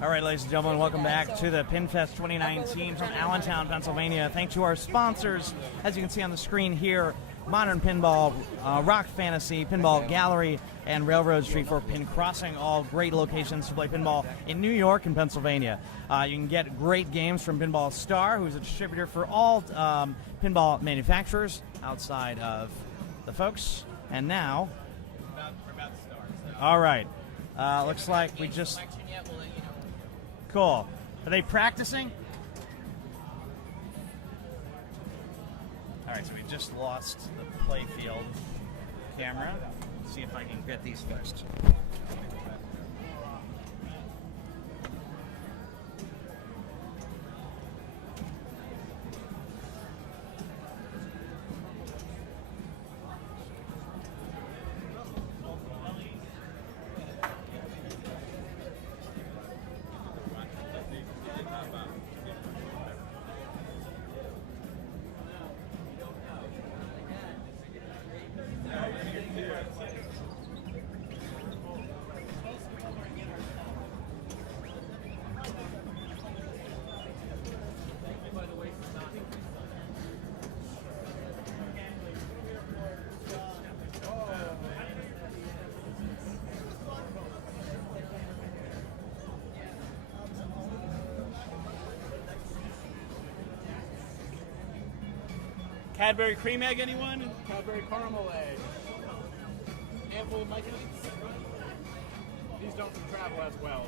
All right, ladies and gentlemen, welcome back to the Pinfest 2019 from Allentown, Pennsylvania. Thanks to our sponsors, as you can see on the screen here, Modern Pinball, Rock Fantasy, Pinball Gallery, and Railroad Street for Pin Crossing, all great locations to play pinball in New York and Pennsylvania. You can get great games from Pinball Star, who's a distributor for all pinball manufacturers outside of the folks. And now, we're about to start. So. All right, looks like we just... Cool. Are they practicing? All right, so we just lost the playfield camera. Let's see if I can get these fixed. Cadbury cream egg, anyone? Cadbury caramel egg. Handful of Mike. These don't travel as well.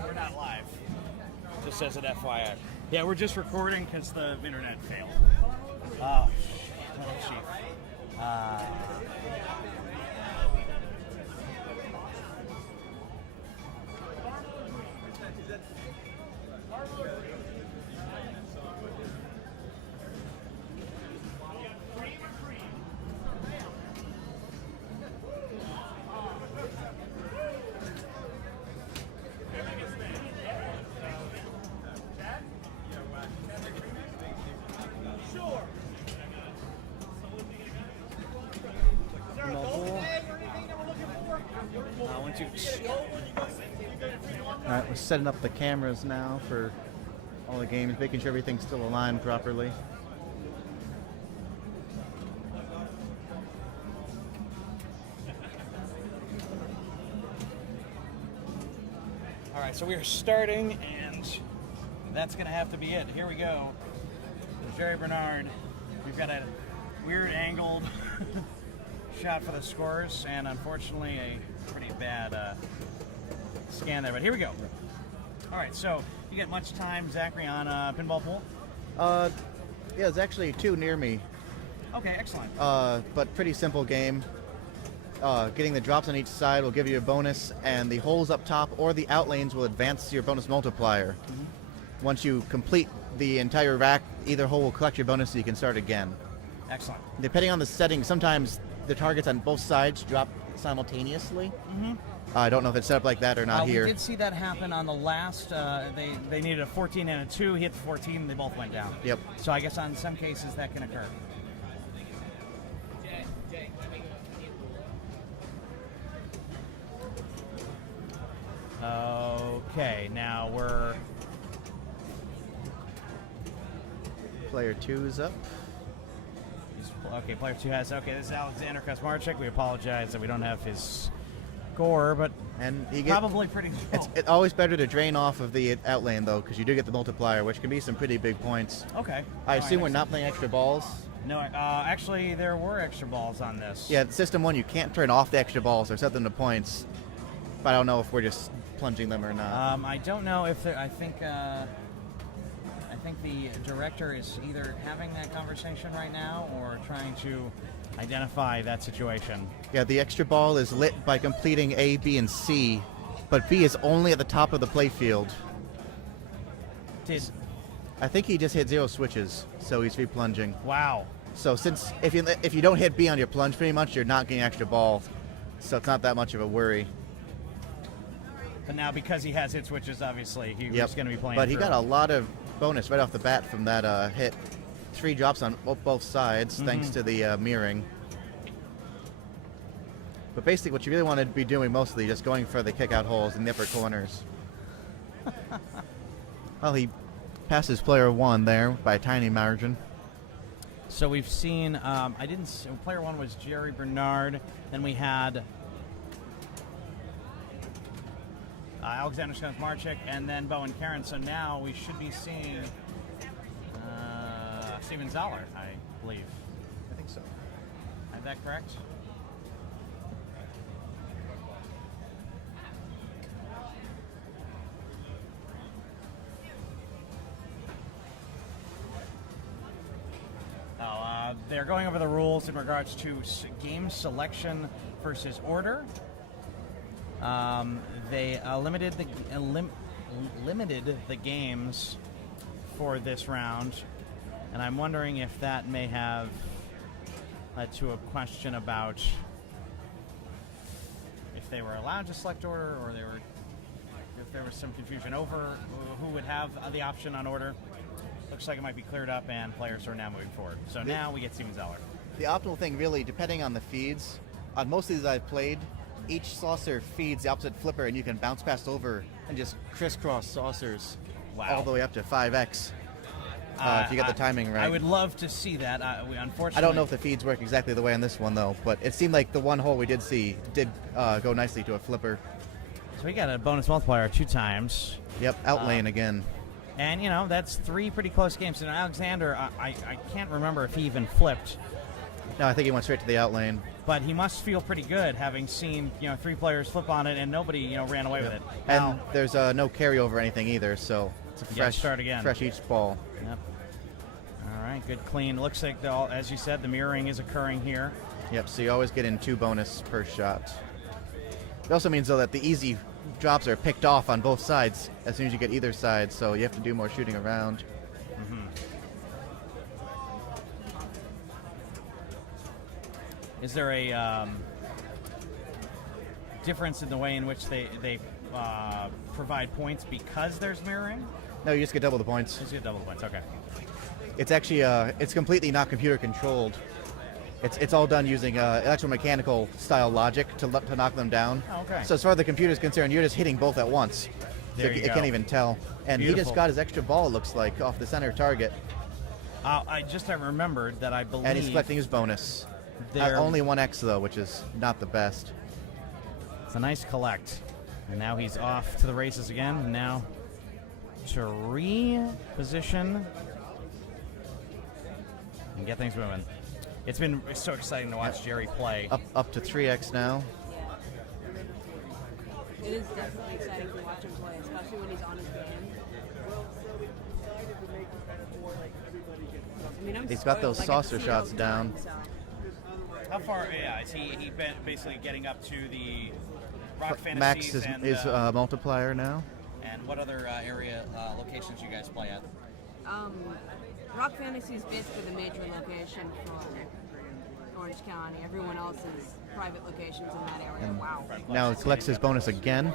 We're not live. Just as an FYI. Yeah, we're just recording because the internet failed. Oh, shit. Alright, we're setting up the cameras now for all the games, making sure everything's still aligned properly. Alright, so we are starting, and that's going to have to be it. Here we go. Jerry Bernard. We've got a weird angled shot for the scores, and unfortunately a pretty bad scan there, but here we go. All right, so you get much time, Zachary, on pinball pool? Yeah, there's actually two near me. Okay, excellent. But pretty simple game. Getting the drops on each side will give you a bonus, and the holes up top or the out lanes will advance your bonus multiplier. Mm-hmm. Once you complete the entire rack, either hole will collect your bonus so you can start again. Excellent. Depending on the setting, sometimes the targets on both sides drop simultaneously. Mm-hmm. I don't know if it's set up like that or not here. We did see that happen on the last. They needed a 14 and a 2. He hit the 14, and they both went down. Yep. So I guess on some cases that can occur. Okay, now we're... Player 2's up. Okay, player 2 has... Okay, this is Aleksander Kaczmarczyk. We apologize that we don't have his score, but and he probably pretty low. It's always better to drain off of the out lane, though, because you do get the multiplier, which can be some pretty big points. Okay. I assume we're not playing extra balls? No, actually, there were extra balls on this. Yeah, System 1, you can't turn off the extra balls or set them to points, but I don't know if we're just plunging them or not. I don't know if there... I think the director is either having that conversation right now or trying to identify that situation. Yeah, the extra ball is lit by completing A, B, and C, but B is only at the top of the playfield. I think he just hit 0 switches, so he's replunging. Wow. So since if you don't hit B on your plunge, pretty much you're not getting extra ball, so it's not that much of a worry. But now because he has hit switches, obviously, he's Yep. going to be playing But he through. got a lot of bonus right off the bat from that hit. 3 drops on both sides, thanks to the mirroring. But basically, what you really want to be doing mostly just going for the kick-out holes in the upper corners. Well, he passes player 1 there by a tiny margin. So we've seen, player 1 was Jerry Bernard. Then we had Aleksander Kaczmarczyk and then Bowen Kerins. So now we should be seeing Steven Zahler, I believe. I think so. Is that correct? They're going over the rules in regards to game selection versus order. They limited the games for this round, and I'm wondering if that may have led to a question about if they were allowed to select order, or if there was some confusion over who would have the option on order. Looks like it might be cleared up, and players are now moving forward. So now we get Steven Zahler. The optimal thing, really, depending on the feeds, on most of these I've played, each saucer feeds the opposite flipper, and you can bounce past over and just crisscross saucers all the way up to 5x if you get the timing right. I would love to see that. Unfortunately, I don't know if the feeds work exactly the way on this one, though, but it seemed like the one hole we did see did go nicely to a flipper. So we got a bonus multiplier 2 times. Yep, out lane again. And, that's 3 pretty close games. And Alexander, I can't remember if he even flipped. No, I think he went straight to the out lane. But he must feel pretty good having seen, 3 players flip on it and nobody, ran away with it. And there's no carryover or anything either, so it's a fresh start again. Fresh each ball. Yep. All right, good clean. Looks like, as you said, the mirroring is occurring here. Yep, so you always get in 2 bonus per shot. It also means, though, that the easy drops are picked off on both sides as soon as you get either side, so you have to do more shooting around. Is there a difference in the way in which they provide points because there's mirroring? No, you just get double the points. Just get double the points, okay. It's actually it's completely not computer controlled. It's all done using electromechanical style logic to knock them down. Oh, okay. So as far as the computer's concerned, you're just hitting both at once. There so you it go. can't even tell. And he Beautiful. just got his extra ball, it looks like, off the center target. I remembered that I believe... And he's collecting his bonus. Only 1x, though, which is not the best. It's a nice collect. And now he's off to the races again. And now to reposition and get things moving. It's been so exciting to watch Jerry play. Up to 3x now. It is definitely exciting to watch him play, especially when he's on his game. I mean, He's got those spoiled. I get to saucer see it all shots the down. time, so. How far, is he basically getting up to the Rock Max Fantasies is multiplier now. and what other area locations you guys play at? Rock Fantasy is basically the major location for Orange County. Everyone else is private locations in that area. And Wow. now he collects his bonus again.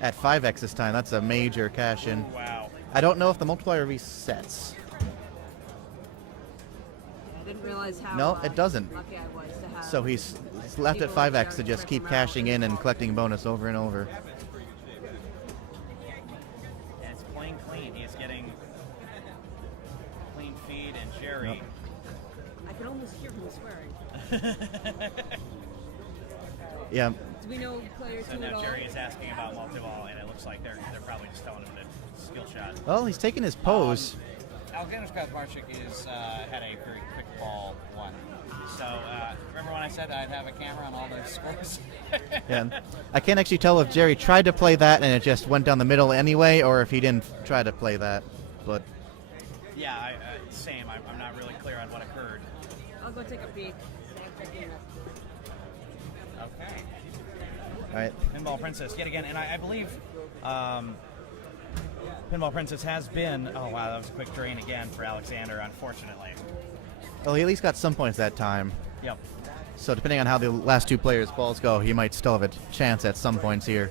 At 5x this time, that's a major cash in. Wow. I don't know if the multiplier resets. I didn't realize how No, it doesn't. lucky I was to have. So he's left at 5x to just keep cashing in and collecting bonus over and over. And it's playing clean. He's getting clean feed and Jerry. I can almost hear him swearing. Yeah, Do we know players So who at now all? Jerry is asking about multi-ball, and it looks like they're probably just telling him to skill shot. well, he's taking his pose. Aleksander Kaczmarczyk is had a very quick ball one. So remember when I said I'd have a camera on all the scores? Yeah. I can't actually tell if Jerry tried to play that and it just went down the middle anyway, or if he didn't try to play that. But Yeah, same. I'm not really clear on what occurred. I'll go take a peek. Okay. all right, Pinball Princess yet again, and I believe Pinball Princess has been. Oh wow, that was a quick drain again for Alexander, unfortunately. well, he at least got some points that time. Yep. So depending on how the last two players' balls go, he might still have a chance at some points here.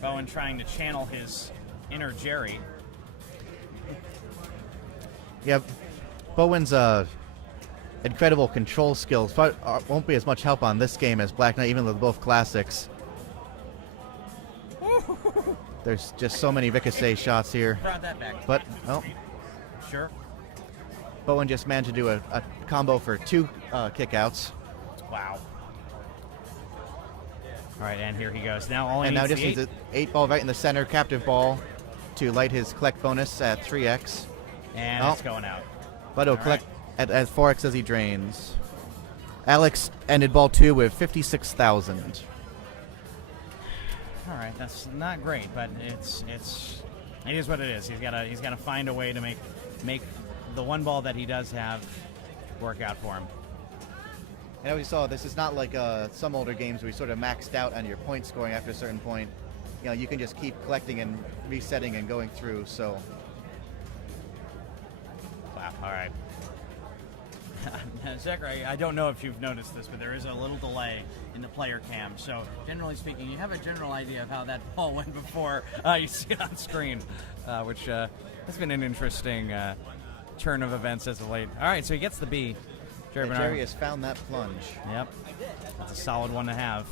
Bowen trying to channel his inner Jerry. Yeah, Bowen's incredible control skills won't be as much help on this game as Black Knight, even though they're both classics. There's just so many ricochet shots here. Brought that back. But, oh, Sure. Bowen just managed to do a combo for 2 kickouts. Wow. All right, and here he goes. Now all he And needs now just is needs an 8 ball right in the center, captive ball, to light his collect bonus at 3x. and Oh. it's going out. But he'll All collect at 4x as he drains. Alex ended ball 2 with 56,000. All right, that's not great, but it is what it is. He's got to find a way to make the one ball that he does have work out for him. And as we saw, this is not like some older games where you sort of maxed out on your point scoring after a certain point. You know, you can just keep collecting and resetting and going through. So, Wow. All right. Zachary, I don't know if you've noticed this, but there is a little delay in the player cam. So, generally speaking, you have a general idea of how that ball went before you see it on screen, which has been an interesting turn of events as of late. All right, so he gets the B. Jerry Bernard. Jerry has found that plunge. Yep. That's a solid one to have.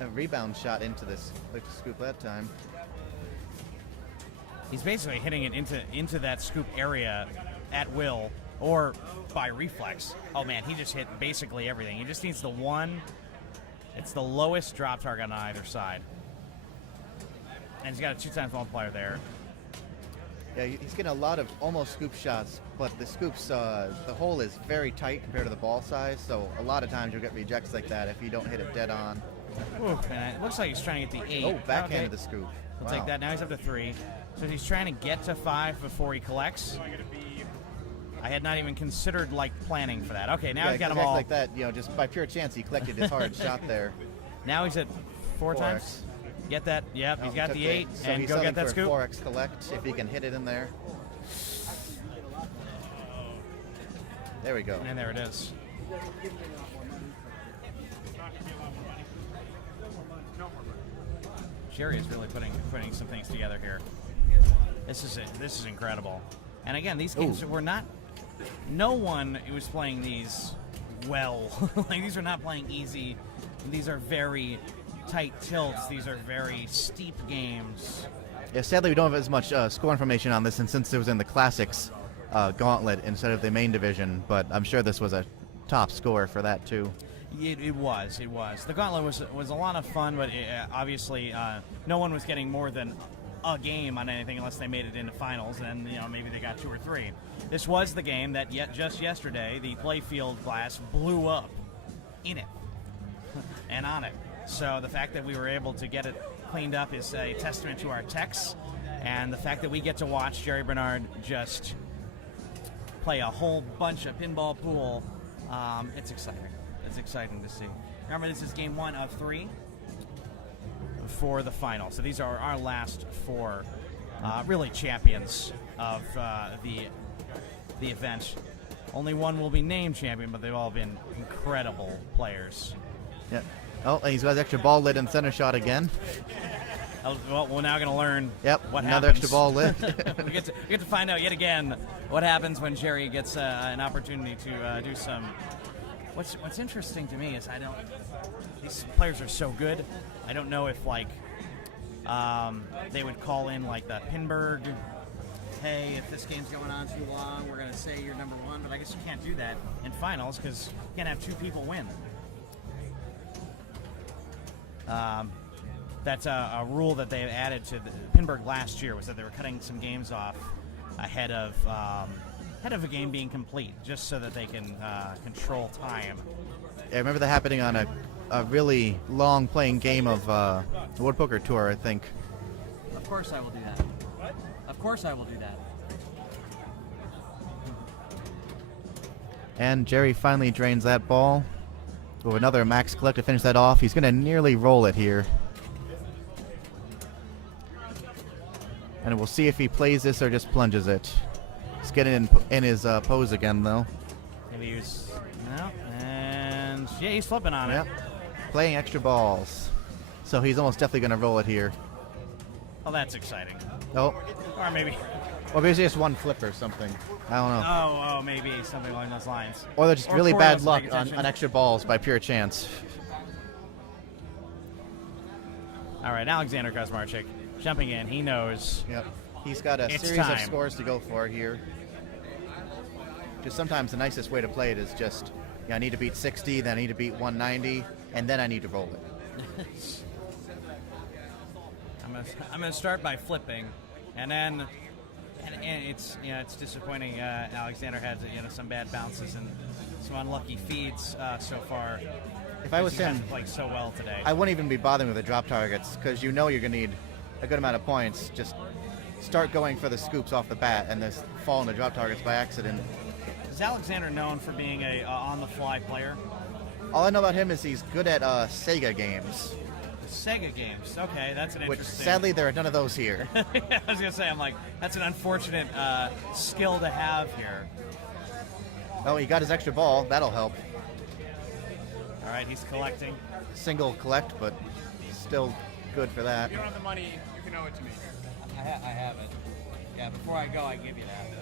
A rebound shot into this scoop that time. He's basically hitting it into that scoop area at will or by reflex. Oh man, he just hit basically everything. He just needs the one. It's the lowest drop target on either side. And he's got a 2x multiplier there. Yeah, he's getting a lot of almost scoop shots, but the scoops, the hole is very tight compared to the ball size, so a lot of times you'll get rejects like that if you don't hit it dead on. Oof, and it looks like he's trying to get the 8. Oh, backhanded Okay. the scoop. We'll Wow. take that. Now he's up to 3. So he's trying to get to 5 before he collects. I had not even considered planning for that. Okay, now Yeah, he's got them exactly all. like that, just by pure chance he collected his hard shot there. Now he's at 4 4x. times. Get that. Yep, Oh, he's he got took the 8. So And he's go selling get that for scoop. 4x collect if he can hit it in there. There we go. And there it is. Jerry is really putting some things together here. This is it. This is incredible. And again, these games were not. No one was playing these well. These are not playing easy. These are very tight tilts. These are very steep games. Yeah, sadly we don't have as much score information on this, and since it was in the Classics gauntlet instead of the main division, but I'm sure this was a top score for that too. It was. The gauntlet was a lot of fun, but obviously no one was getting more than a game on anything unless they made it into finals, and maybe they got 2 or 3. This was the game that just yesterday the playfield glass blew up in it and on it. So the fact that we were able to get it cleaned up is a testament to our techs, and the fact that we get to watch Jerry Bernard just play a whole bunch of pinball pool, it's exciting. It's exciting to see. Remember, this is game 1 of 3 for the final. So these are our last 4 really champions of the event. Only one will be named champion, but they've all been incredible players. Yeah. Oh, and he's got his extra ball lit and center shot again. Well, we're now going to learn Yep, what another happens. extra ball lit. we get to find out yet again what happens when Jerry gets an opportunity to do some. What's interesting to me is these players are so good. I don't know if they would call in the Pinberg. Hey, if this game's going on too long, we're going to say you're number 1. But I guess you can't do that in finals because you can't have 2 people win. That's a rule that they added to the Pinberg last year, was that they were cutting some games off ahead of a game being complete, just so that they can control time. Yeah, I remember that happening on a really long playing game of the World Poker Tour, I think. Of course I will do that. Of course I will do that. And Jerry finally drains that ball. With another max collect to finish that off. He's going to nearly roll it here. And we'll see if he plays this or just plunges it. He's getting in his pose again, though. Maybe use no, and yeah, he's flipping on Yep. it. Playing extra balls. So he's almost definitely going to roll it here. Oh, that's exciting. Oh, Or maybe. or maybe just one flip or something. I don't know. Oh, maybe something along those lines. Or they're just Or really Corey bad doesn't luck pay on attention. extra balls by pure chance. All right, Aleksander Kaczmarczyk jumping in. He knows. Yep. He's got a It's series of time. scores to go for here. Just sometimes the nicest way to play it is just, yeah, I need to beat 60, then I need to beat 190, and then I need to roll it. I'm gonna start by flipping, and then and it's it's disappointing. Alexander has some bad bounces and some unlucky feeds so far. If I was he him, hasn't played so well today. I wouldn't even be bothering with the drop targets because you know you're going to need a good amount of points. Just start going for the scoops off the bat and just fall into drop targets by accident. Is Alexander known for being a on-the-fly player? All I know about him is he's good at Sega games, Sega games. Okay, that's an which interesting. sadly there are none of those here. I was gonna say, I'm like, that's an unfortunate skill to have here. Oh, he got his extra ball. That'll help. All right, he's collecting. Single collect, but still good for that. If you don't have the money, you can owe it to me. I have it. Yeah, before I go, I give you that.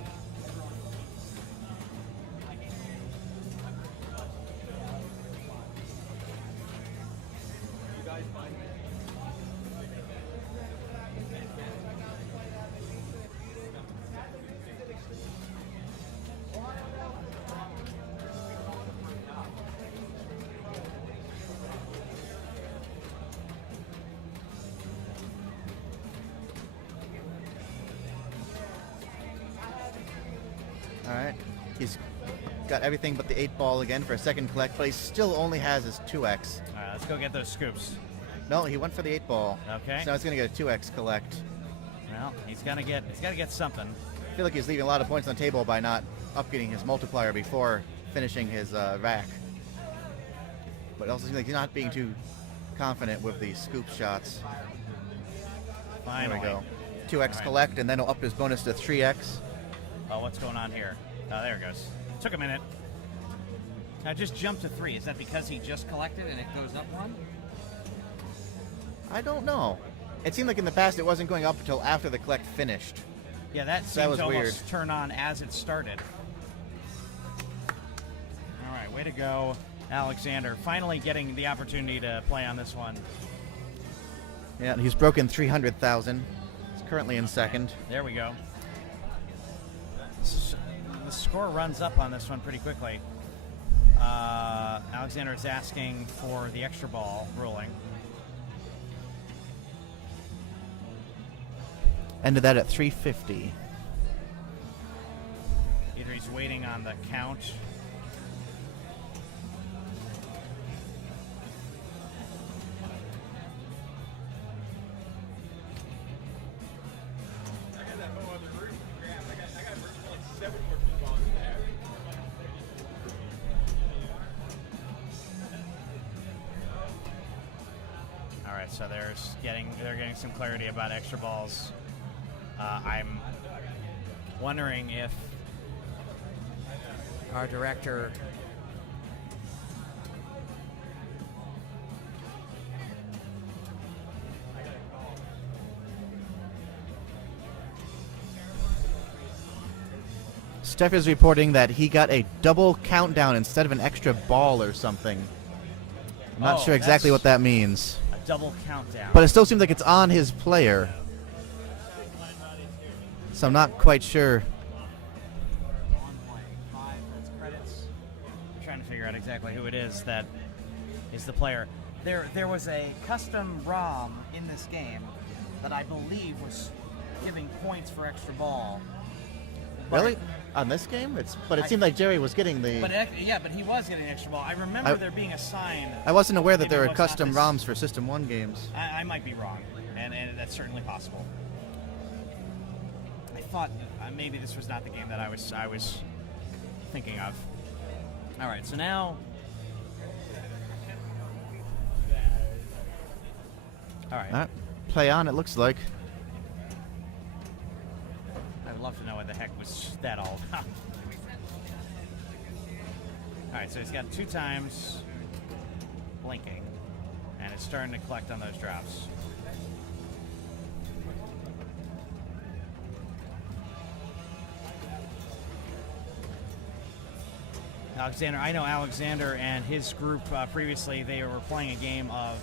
All right. He's got everything but the 8 ball again for a second collect, but he still only has his 2x. All right, let's go get those scoops. No, he went for the 8 ball. Okay. So now he's going to get a 2x collect. Well, he's got to get something. I feel like he's leaving a lot of points on the table by not upgrading his multiplier before finishing his rack. But it also seems like he's not being too confident with the scoop shots. Finally. There we go. 2x All right. collect, and then he'll up his bonus to 3x. Oh, what's going on here? Oh, there it goes. Took a minute. Now just jump to 3. Is that because he just collected and it goes up 1? I don't know. It seemed like in the past it wasn't going up until after the collect finished. Yeah, that That seemed was to almost weird. turn on as it started. All right, way to go, Alexander. Finally getting the opportunity to play on this one. Yeah, and he's broken 300,000. He's currently in second. There we go. The score runs up on this one pretty quickly. Alexander is asking for the extra ball ruling. Ended that at 350. Either he's waiting on the count. All right, so they're getting some clarity about extra balls. I'm wondering if our director Steph is reporting that he got a double countdown instead of an extra ball or something. I'm not Oh, sure exactly that's- what that means. a double countdown. But it still seems like it's on his player. So I'm not quite sure. That's credits. I'm trying to figure out exactly who it is that is the player. There was a custom ROM in this game that I believe was giving points for extra ball. But- Really? On this game? But it I- seemed like Jerry was getting the... But he was getting extra ball. I remember there being a sign. I wasn't aware that Maybe there it were was not custom this- ROMs for System 1 games. I might be wrong, and that's certainly possible. I thought maybe this was not the game that I was thinking of. All right, so now. All right. All right. Play on, it looks like. I'd love to know what the heck was that all about. right, so he's got 2 times blinking, and it's starting to collect on those drops. Alexander, I know Alexander and his group previously, they were playing a game of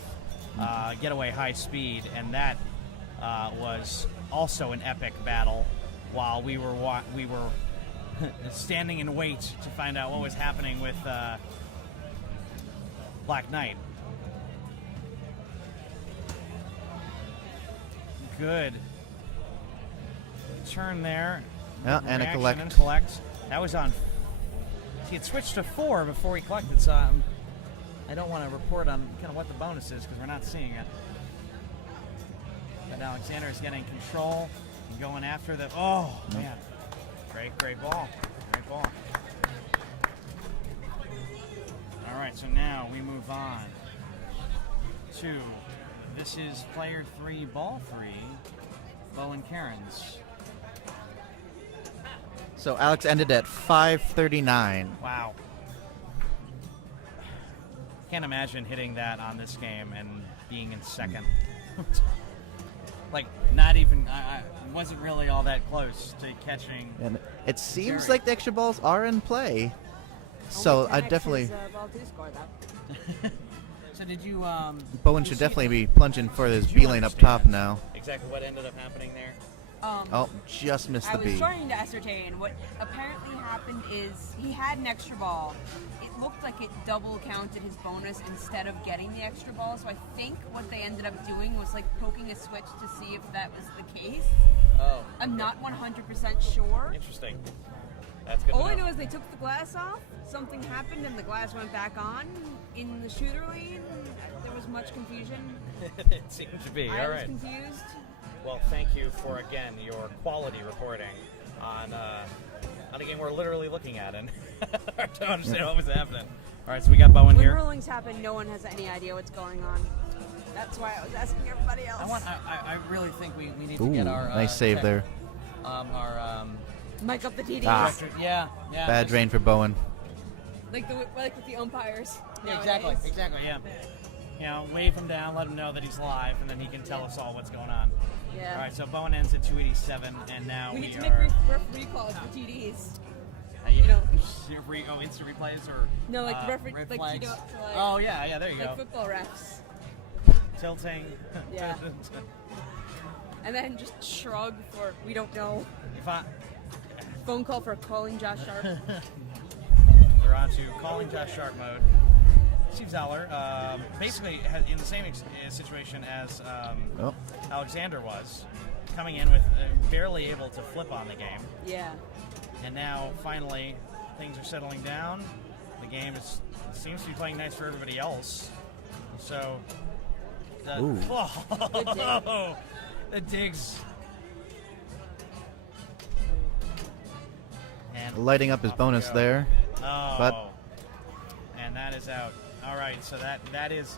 Getaway High Speed, and that was also an epic battle while we were standing in wait to find out what was happening with Black Knight. Good turn there. Yeah, and a Reaction collect. and collect. That was on. He had switched to 4 before he collected, so I don't want to report on kind of what the bonus is because we're not seeing it. But Alexander is getting control and going after the. Oh, man. Great ball. Great ball. All right, so now we move on to. This is player 3, ball 3, Bowen Kerins. So Alex ended at 539. Wow. Can't imagine hitting that on this game and being in second. Like, not even, I wasn't really all that close to catching. And it seems Jerry. like the extra balls are in play. So I definitely. Ball 2 score, though. So did you, Bowen you should see definitely it? be plunging for his Did you B lane up top understand now. Exactly what ended up happening there? Oh, just missed I the was B. trying to ascertain. What apparently happened is he had an extra ball. It looked like it double counted his bonus instead of getting the extra ball. So I think what they ended up doing was like poking a switch to see if that was the case. Oh. I'm not 100% sure. Interesting. That's good. All I know is they took the glass off, something happened, and the glass went back on. In the shooter lane, there was much confusion. It seems to be. I All was right. confused. Well, thank you for, again, your quality reporting on a game we're literally looking at and to understand what was happening. All right, so we got Bowen When here. rulings happen, no one has any idea what's going on. That's why I was asking everybody else. I really think we need to Ooh, get our nice save tech- there. Our Mic up the TDs. Ah. yeah. Bad drain for Bowen. Like with the umpires. Yeah, nowadays. exactly, yeah. You know, wave him down, let him know that he's live, and then he can tell us all what's going on. Yeah. All right, so Bowen ends at 287, and now We we need to are. make referee calls for TDs. You know. Instant replays or No, like referee, red like flags. you know, to, like, Oh yeah, there you like go. football refs. Tilting. Yeah. And then just shrug for we don't know. If I, Phone call for calling Josh Sharp. we're on to calling Josh Sharp mode. Steve Zahler, basically in the same situation as Oh. Alexander was, coming in with barely able to flip on the game. Yeah. And now, finally, things are settling down. The game seems to be playing nice for everybody else. So, Ooh. Good dig. the digs. And Lighting up his off we bonus go. there. Oh, But- and that is out. All right, so that is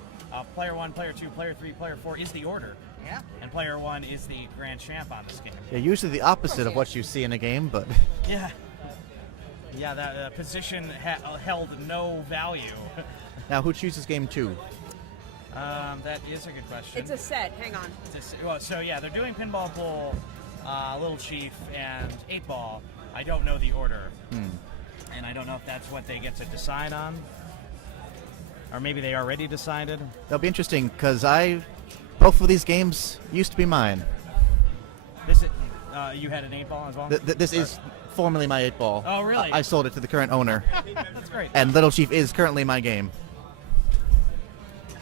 player 1, player 2, player 3, player 4 is the order. Yeah. And player 1 is the grand champ on this game. Yeah, usually the opposite of what you see in a game, but Yeah. Yeah, that position held no value. now who chooses game 2? That is a good question. It's a set. Hang on. So yeah, they're doing Pinball Pool, Little Chief, and 8-Ball. I don't know the order. And I don't know if that's what they get to decide on. Or maybe they already decided. That'll be interesting because both of these games used to be mine. This is, you had an 8-Ball as well? This is formerly my 8-ball. Oh, really? I sold it to the current owner. That's great. And Little Chief is currently my game.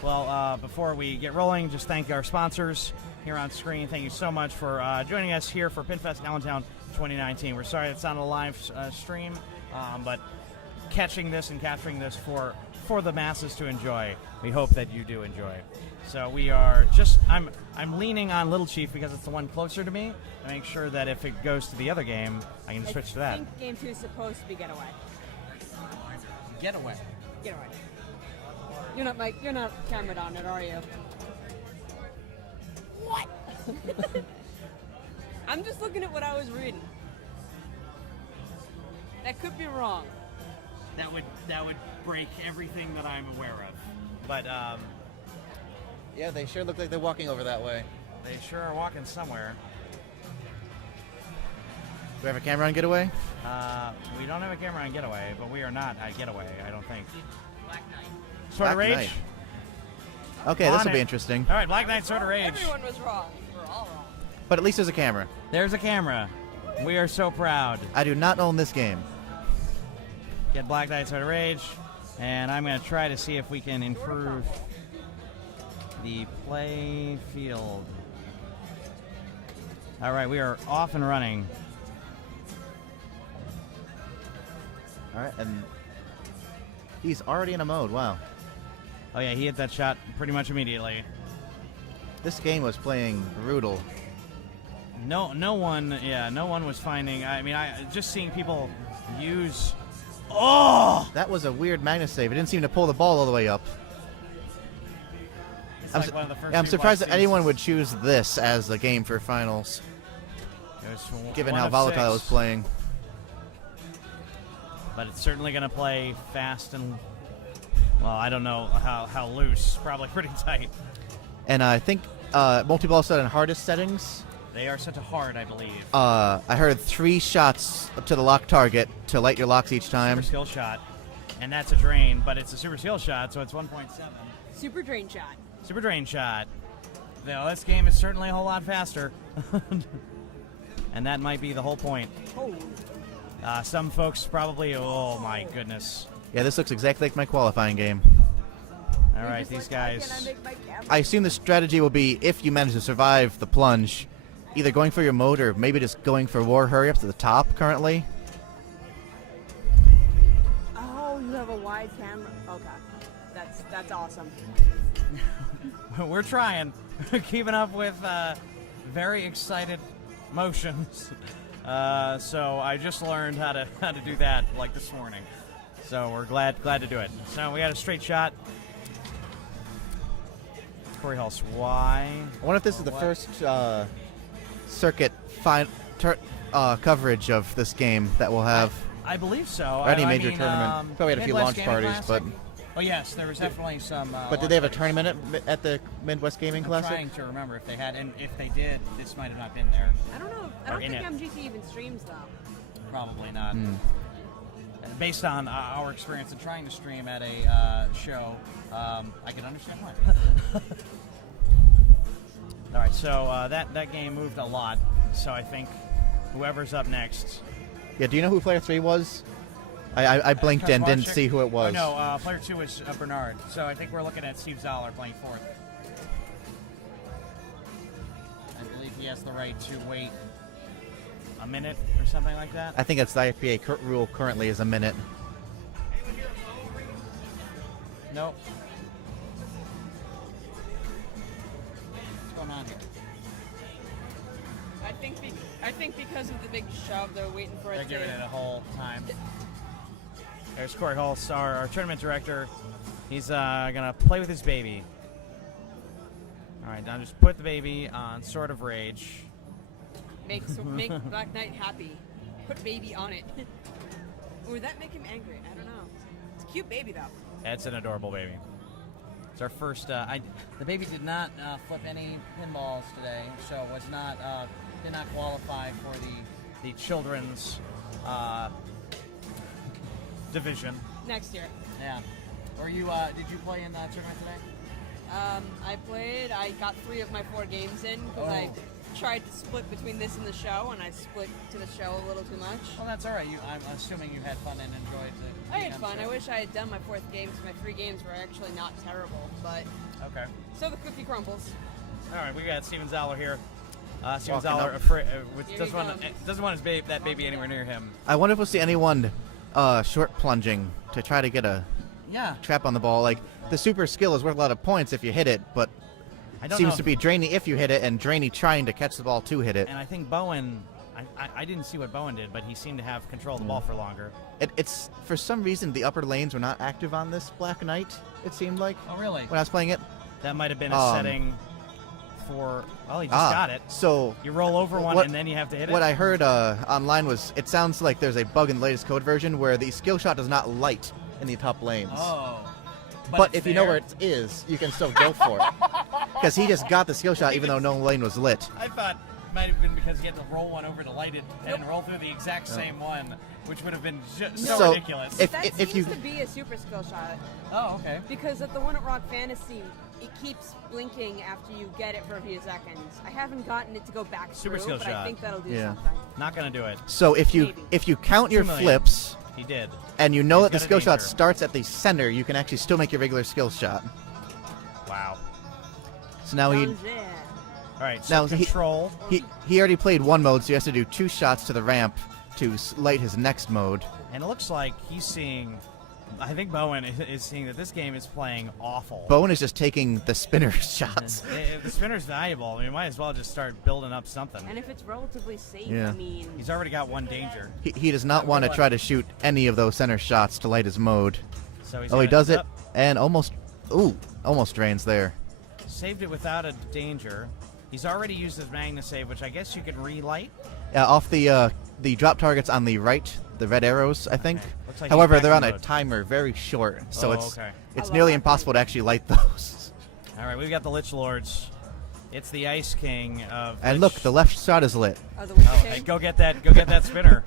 Well, before we get rolling, just thank our sponsors here on screen. Thank you so much for joining us here for Pinfest Allentown 2019. We're sorry it's not a live stream, but catching this and capturing this for the masses to enjoy. We hope that you do enjoy. So we are I'm leaning on Little Chief because it's the one closer to me to make sure that if it goes to the other game, I can switch to that. I think game 2 is supposed to be getaway. Getaway. Getaway. You're not cameraed on it, are you? What? I'm just looking at what I was reading. That could be wrong. that would break everything that I'm aware of. But Yeah, they sure look like they're walking over that way. they sure are walking somewhere. Do we have a camera on Getaway? We don't have a camera on Getaway, but we are not at Getaway, I don't think. Black Knight. Sword of Black Rage? Knight. Okay, On this will be it. interesting. All right, Black Knight, Sword of Rage. Everyone was wrong. We're all wrong. But at least there's a camera. There's a camera. We are so proud. I do not own this game. Get Black Knight, Sword of Rage, and I'm going to try to see if we can improve the play field. All right, we are off and running. All right, and he's already in a mode. Wow. Oh yeah, he hit that shot pretty much immediately. This game was playing brutal. No one was finding. I mean, just seeing people use. Oh! That was a weird Magnus save. It didn't seem to pull the ball all the way up. It's I'm, like one of the first I'm few surprised that Black anyone Seasons. would choose this as the game for finals, It was given one how of volatile it six. was playing. But it's certainly going to play fast and, well, I don't know how loose. Probably pretty tight. And I think multi-ball set in hardest settings. They are set to hard, I believe. I heard 3 shots up to the lock target to light your locks each time. Super skill shot, and that's a drain, but it's a super skill shot, so it's 1.7. Super drain shot. Super drain shot. Now, this game is certainly a whole lot faster, and that might be the whole point. Oh. Some folks probably, oh my goodness. Yeah, this looks exactly like my qualifying game. All right, these guys. I assume the strategy will be, if you manage to survive the plunge, either going for your mode or maybe just going for war hurry-ups at the top currently. Oh, you have a wide camera. Okay. That's awesome. We're trying, keeping up with very excited motions. So I just learned how to do that like this morning. So we're glad to do it. So we got a straight shot. Corey Hall Y. I wonder if this is the first circuit coverage of this game that we'll have. I believe so. Or any I major mean, tournament. Probably had a few Midwest launch Gaming parties, Classic. Oh yes, there was definitely some. but did they have a tournament at the Midwest Gaming I'm Classic? trying to remember if they had, and if they did, this might have not been there. I don't know. I Or don't in think it. MGC even streams though. Probably not. Hmm. Based on our experience in trying to stream at a show, I can understand why. All right, so that game moved a lot. So I think whoever's up next. Yeah, do you know who player 3 was? I blinked and didn't Kaczmarczyk? see who it was. Oh, no, player 2 was Bernard. So I think we're looking at Steve Zahler playing 4th. I believe he has the right to wait a minute or something like that. I think that's the IPA rule currently is a minute. Nope. What's going on here? I think because of the big shove, they're waiting for They're it giving it to. a whole time. There's Corey Hall, our tournament director. He's gonna play with his baby. All right, now just put the baby on Sword of Rage. Make Black Knight happy. Put baby on it. Or would that make him angry? I don't know. It's a cute baby though. That's an adorable baby. It's our first. The baby did not flip any pinballs today, so was not did not qualify for the children's division. Next year. Yeah. Were you? Did you play in the tournament today? I played. I got 3 of my 4 games in because I tried to split between this and the show, and I split to the show a little too much. Well, that's all right. I'm assuming you had fun and enjoyed the. I had fun. I wish I had done my 4th game because my 3 games were actually not terrible, but Okay. so the cookie crumbles. All right, we got Steven Zahler here. Steven Walking Zahler Here he doesn't want his that baby anywhere near him. I wonder if we'll see anyone short plunging to try to get a Yeah. trap on the ball. Like, the super skill is worth a lot of points if you hit it, but I don't seems know to be drainy if you hit it and drainy trying to catch the ball to hit it. And I think Bowen, I didn't see what Bowen did, but he seemed to have control of the ball for longer. It's for some reason the upper lanes were not active on this Black Knight, it seemed like, Oh, really? when I was playing it. That might have been a setting for. Well, he just got it. So You roll over one, and then you have to hit it. what I heard online was it sounds like there's a bug in the latest code version where the skill shot does not light in the top lanes. Oh. But it's if you know there. where it is, you can still go for it. Because he just got the skill shot even though no lane was lit. I thought it might have been because he had to roll one over to light it and roll through the exact same one, which would have been so So, ridiculous. if- That if you- seems to be a super skill shot oh, okay. because at the one at Rock Fantasy, it keeps blinking after you get it for a few seconds. I haven't gotten it to go back Super through, skill but shot. I think that'll do Yeah. something. Not going to do it. So if you Maybe. count your 2 million. flips He did. and you know He's that the got a skill shot danger. starts at the center, you can actually still make your regular skill shot. Wow. So now he Sounds it. All right, so Now, control. he already played one mode, so he has to do 2 shots to the ramp to light his next mode. And it looks like he's seeing. I think Bowen is seeing that this game is playing awful. Bowen is just taking the spinner shots. If the spinner's valuable, I mean, you might as well just start building up something. And if it's relatively safe, Yeah. I mean, He's already got one danger. He does not want to try to shoot any of those center shots to light his mode. So he's Oh, he gonna- does it, Up. and almost drains there. Saved it without a danger. He's already used his Magna save, which I guess you can relight. Off the drop targets on the right, the red arrows, I think. Okay. Looks like However, he's they're back on in a mode. timer, very short, so Oh, it's okay. it's I nearly love that impossible to actually light those. All right, we've got the Lich Lords. It's the Ice King of. And Lich. look, the left shot is lit. oh, the Oh, hey, go get that spinner,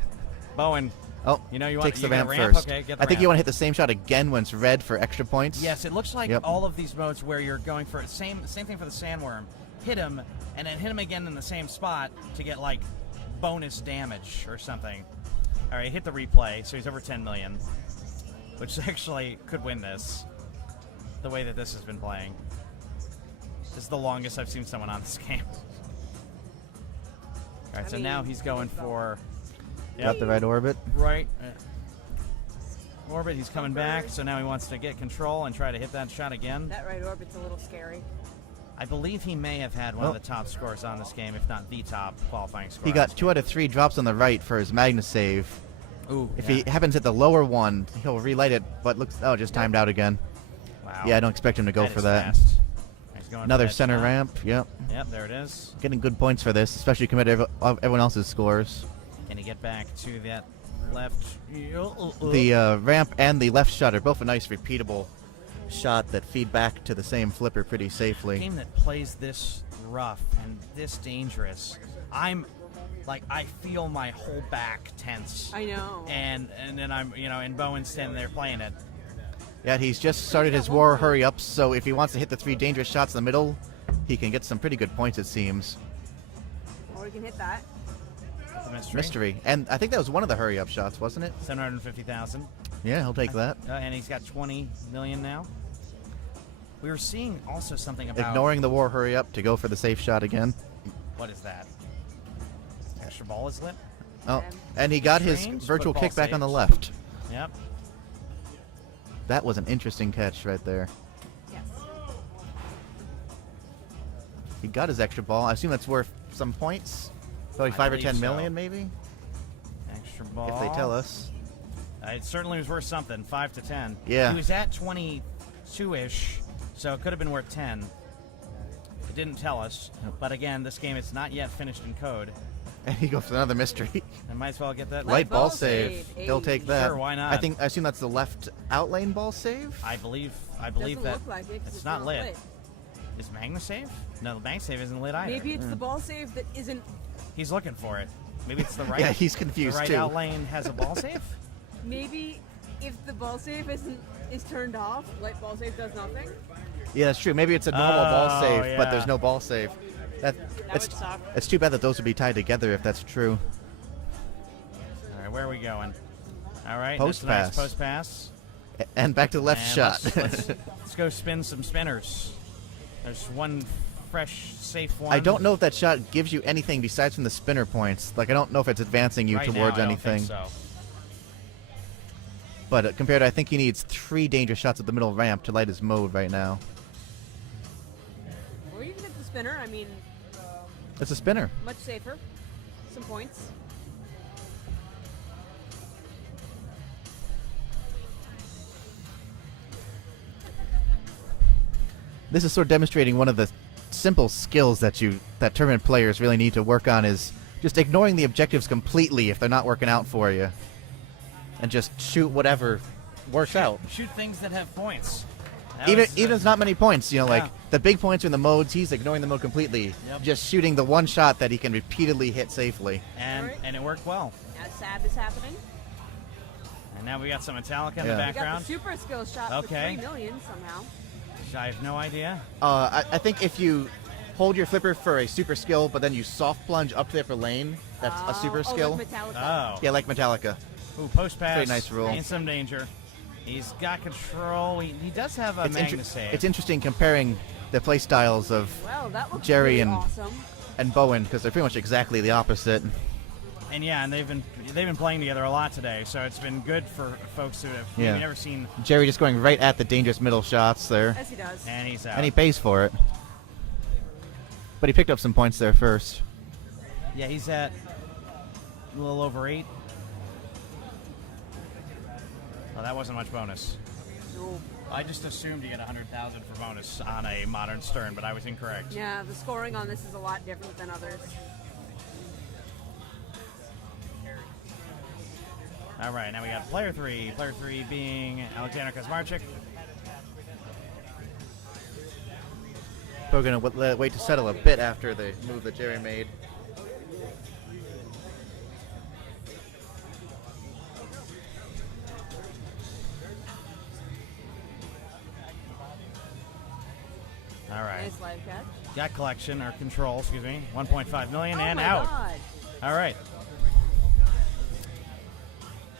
Bowen. Oh, You know you want takes the you got ramp a ramp? first. Okay, get the I think you ramp. want to hit the same shot again when it's red for extra points. Yes, it looks like Yep. all of these modes where you're going for same thing for the Sandworm. Hit him and then hit him again in the same spot to get like bonus damage or something. All right, hit the replay, so he's over 10 million, which actually could win this. The way that this has been playing, this is the longest I've seen someone on this game. All right, so now he's going for Got the right orbit. right orbit. He's coming back, so now he wants to get control and try to hit that shot again. That right orbit's a little scary. I believe he may have had one Oh. of the top scores on this game, if not the top qualifying score. He on got this 2 out of 3 drops on the right for his Magna save. game. Ooh, If yeah. he happens to hit the lower one, he'll relight it, but just timed out again. Wow. Yeah, I don't expect him to go That for is that. fast. He's going for Another that center shot. ramp. Yep. Yep, there it is. Getting good points for this, especially compared to everyone else's scores. Can he get back to that left? The ramp and the left shot are both a nice repeatable shot that feed back to the same flipper pretty A safely. game that plays this rough and this dangerous, I feel my whole back tense. I know. And then I'm, and Bowen's standing there playing it. Yeah, he's just started his war hurry-ups, so if he wants to hit the 3 dangerous shots in the middle, he can get some pretty good points, it seems. Or we can hit that. The mystery. Mystery. And I think that was one of the hurry-up shots, wasn't it? 750,000. Yeah, he'll take that. And he's got 20 million now. We were seeing also something about Ignoring the war hurry-up to go for the safe shot again. what is that? Extra ball is lit. Oh, and he got his Strange virtual football kickback on the saves. left. Yep. That was an interesting catch right there. Yes. He got his extra ball. I assume that's worth some points. Probably I 5 or believe 10 so. million, maybe, Extra ball. if they tell us. It certainly was worth something. 5 to 10. Yeah. He was at 22-ish, so it could have been worth 10. It didn't tell us, but again, this game is not yet finished in code. And he goes for another mystery. I might as well get that. Light ball ball save. save. He'll take that. Sure, why not? I assume that's the left out lane ball save. I believe Doesn't that look like it 'cause it's not lit. lit. Is Magna save? No, the Magna save isn't lit either. Maybe it's the ball save that isn't. He's looking for it. Maybe it's the right. Yeah, he's confused the right too. out lane has a ball save. Maybe if the ball save is turned off, light ball save does nothing. Yeah, that's true. Maybe it's a normal ball save, but yeah. there's no ball save. That would suck. It's too bad that those would be tied together if that's true. All right, where are we going? All right, Post that's a nice pass. post pass. And back to left And shot. Let's go spin some spinners. There's one fresh, safe one. I don't know if that shot gives you anything besides from the spinner points. Like, I don't know if it's advancing you Right towards now, I anything. don't think so. But compared to, I think he needs 3 dangerous shots at the middle ramp to light his mode right now. Or you can hit the spinner. I mean, It's a spinner. much safer. Some points. This is sort of demonstrating one of the simple skills that tournament players really need to work on is just ignoring the objectives completely if they're not working out for you, and just shoot whatever works out. Shoot things that have points. Even if it's not many points, like the big points are in the modes, he's ignoring the mode completely. Yep. Just shooting the one shot that he can repeatedly hit safely. And it worked well. Now Sab is happening. And now we got some Metallica in the We got background. the super skill shot for 3 million somehow. I have no idea. I think if you hold your flipper for a super skill, but then you soft plunge up to the upper lane, that's a super skill. Like Metallica. Oh. Yeah, like Metallica. Ooh, post pass. Very nice rule. In some danger. He's got control. He does have a Magna save. It's interesting comparing the play styles of Well, that looks Jerry really and awesome. and Bowen, because they're pretty much exactly the opposite. And they've been playing together a lot today, so it's been good for folks who have maybe never seen. Jerry just going right at the dangerous middle shots there. As he does. And he's out. And he pays for it. But he picked up some points there first. Yeah, he's at a little over 8. Well, that wasn't much bonus. No. I just assumed you get 100,000 for bonus on a modern Stern, but I was incorrect. Yeah, the scoring on this is a lot different than others. All right, now we got player 3. Player 3 being Aleksander Kaczmarczyk. We're going to wait to settle a bit after the move that Jerry made. All right. Nice live catch. Got collection, or control, excuse me. 1.5 million and oh my out. God. All right.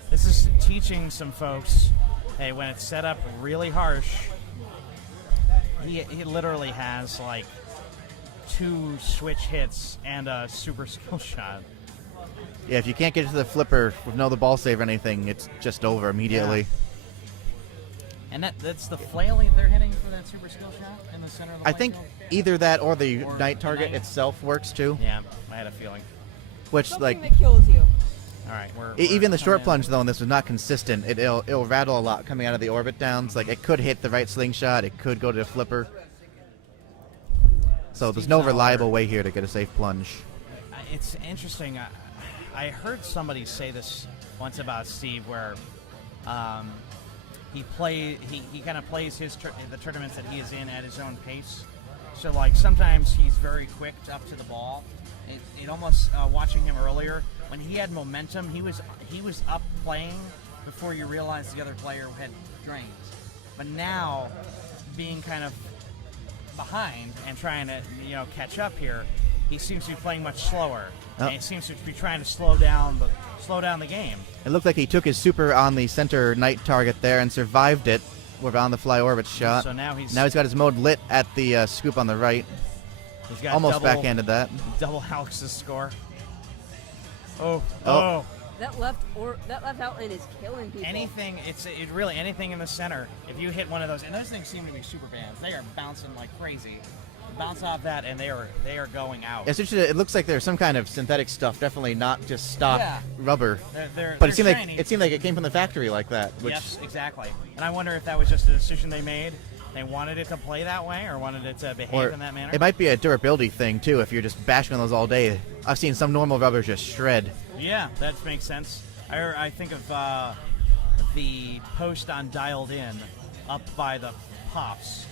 This is teaching some folks, hey, when it's set up really harsh, he literally has like 2 switch hits and a super skill shot. Yeah, if you can't get it to the flipper with no other ball save or anything, it's just over immediately. Yeah. And that's the flailing they're hitting for that super skill shot in the center of the I white think field? either that or the Or night target night. itself works too. Yeah, I had a feeling. Which, Something like, that kills you. All right, even the coming short in. plunge, though, and this was not consistent, it'll rattle a lot coming out of the orbit downs. Like, it could hit the right slingshot, it could go to the flipper. So there's no Zahler. reliable way here to get a safe plunge. It's interesting. I heard somebody say this once about Steve, where he kind of plays the tournaments that he is in at his own pace. So like sometimes he's very quick up to the ball. It almost watching him earlier when he had momentum, he was up playing before you realized the other player had drained. But now, being kind of behind and trying to catch up here, he seems to be playing much slower. Oh. And he seems to be trying to slow down the game. It looked like he took his super on the center night target there and survived it with on the fly orbit shot. So now he's got his mode lit at the scoop on the right. He's got Almost double, backhanded that. double Alex's score. Oh. That left outline is killing people. Anything, it really anything in the center. If you hit one of those, and those things seem to be super bands, they are bouncing like crazy. Bounce off that, and they are going out. It's interesting, it looks like there's some kind of synthetic stuff, definitely not just stock rubber. They're But it seemed shiny. like it came from the factory like that. Which Yes, exactly. And I wonder if that was just a decision they made. They wanted it to play that way, or wanted it to behave in that manner. It might be a durability thing too. If you're just bashing on those all day, I've seen some normal rubbers just shred. Yeah, that makes sense. I think of the post on Dialed In up by the pops.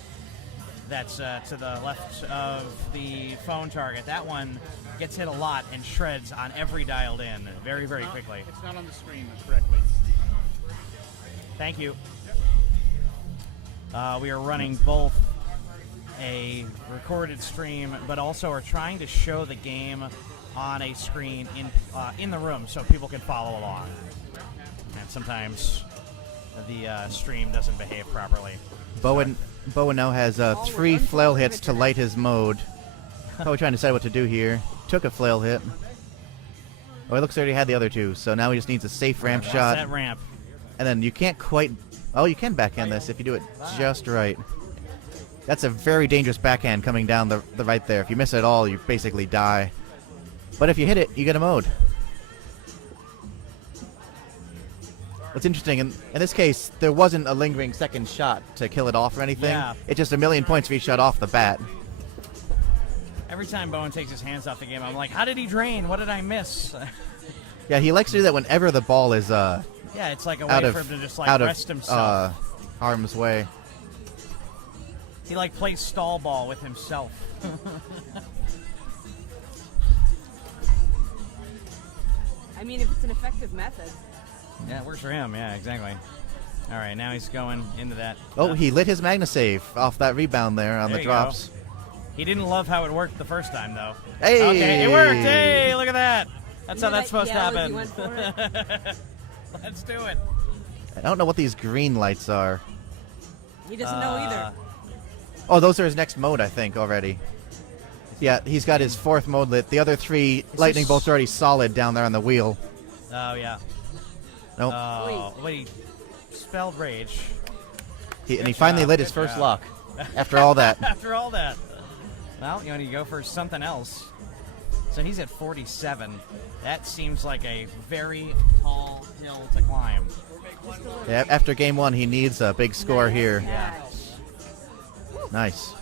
That's to the left of the phone target. That one gets hit a lot and shreds on every Dialed In very, very quickly. It's not on the screen correctly. Thank you. We are running both a recorded stream, but also are trying to show the game on a screen in the room so people can follow along. And sometimes the stream doesn't behave properly. Bowen now has 3 flail hits to light his mode. Probably trying to decide what to do here. Took a flail hit. Oh, it looks like he already had the other 2, so now he just needs a safe ramp shot. That ramp. And then you can't quite... Oh, you can backhand this if you do it just right. That's a very dangerous backhand coming down the right there. If you miss it at all, you basically die. But if you hit it, you get a mode. What's interesting, in this case, there wasn't a lingering second shot to kill it off or anything. Yeah. It's just a million points if you shot off the bat. Every time Bowen takes his hands off the game, I'm like, how did he drain? What did I miss? Yeah, he likes to do that whenever the ball is Yeah, it's like a out way of for him to just like out rest of himself. harm's way. He like plays stall ball with himself. I mean, if it's an effective method. Yeah, it works for him. Yeah, exactly. All right, now he's going into that. Oh, he lit his Magna save off that rebound there on There the you drops. He didn't love how it worked the first time, though. Hey! Okay, it worked. Hey, look at that. That's how that's supposed to yell as happen. he went for it? Let's do it. I don't know what these green lights are. He doesn't know either. Oh, those are his next mode, I think, already. Yeah, he's got his fourth mode lit. The other three lightning this- bolts are already solid down there on the wheel. Oh, yeah. Nope. Oh, wait. Spelled rage. And he finally job, lit his good first job. lock after all that. After all that. Well, you want to go for something else. So he's at 47. That seems like a very tall hill to climb. Yeah, after game one, he needs a big score here. Yeah. Nice.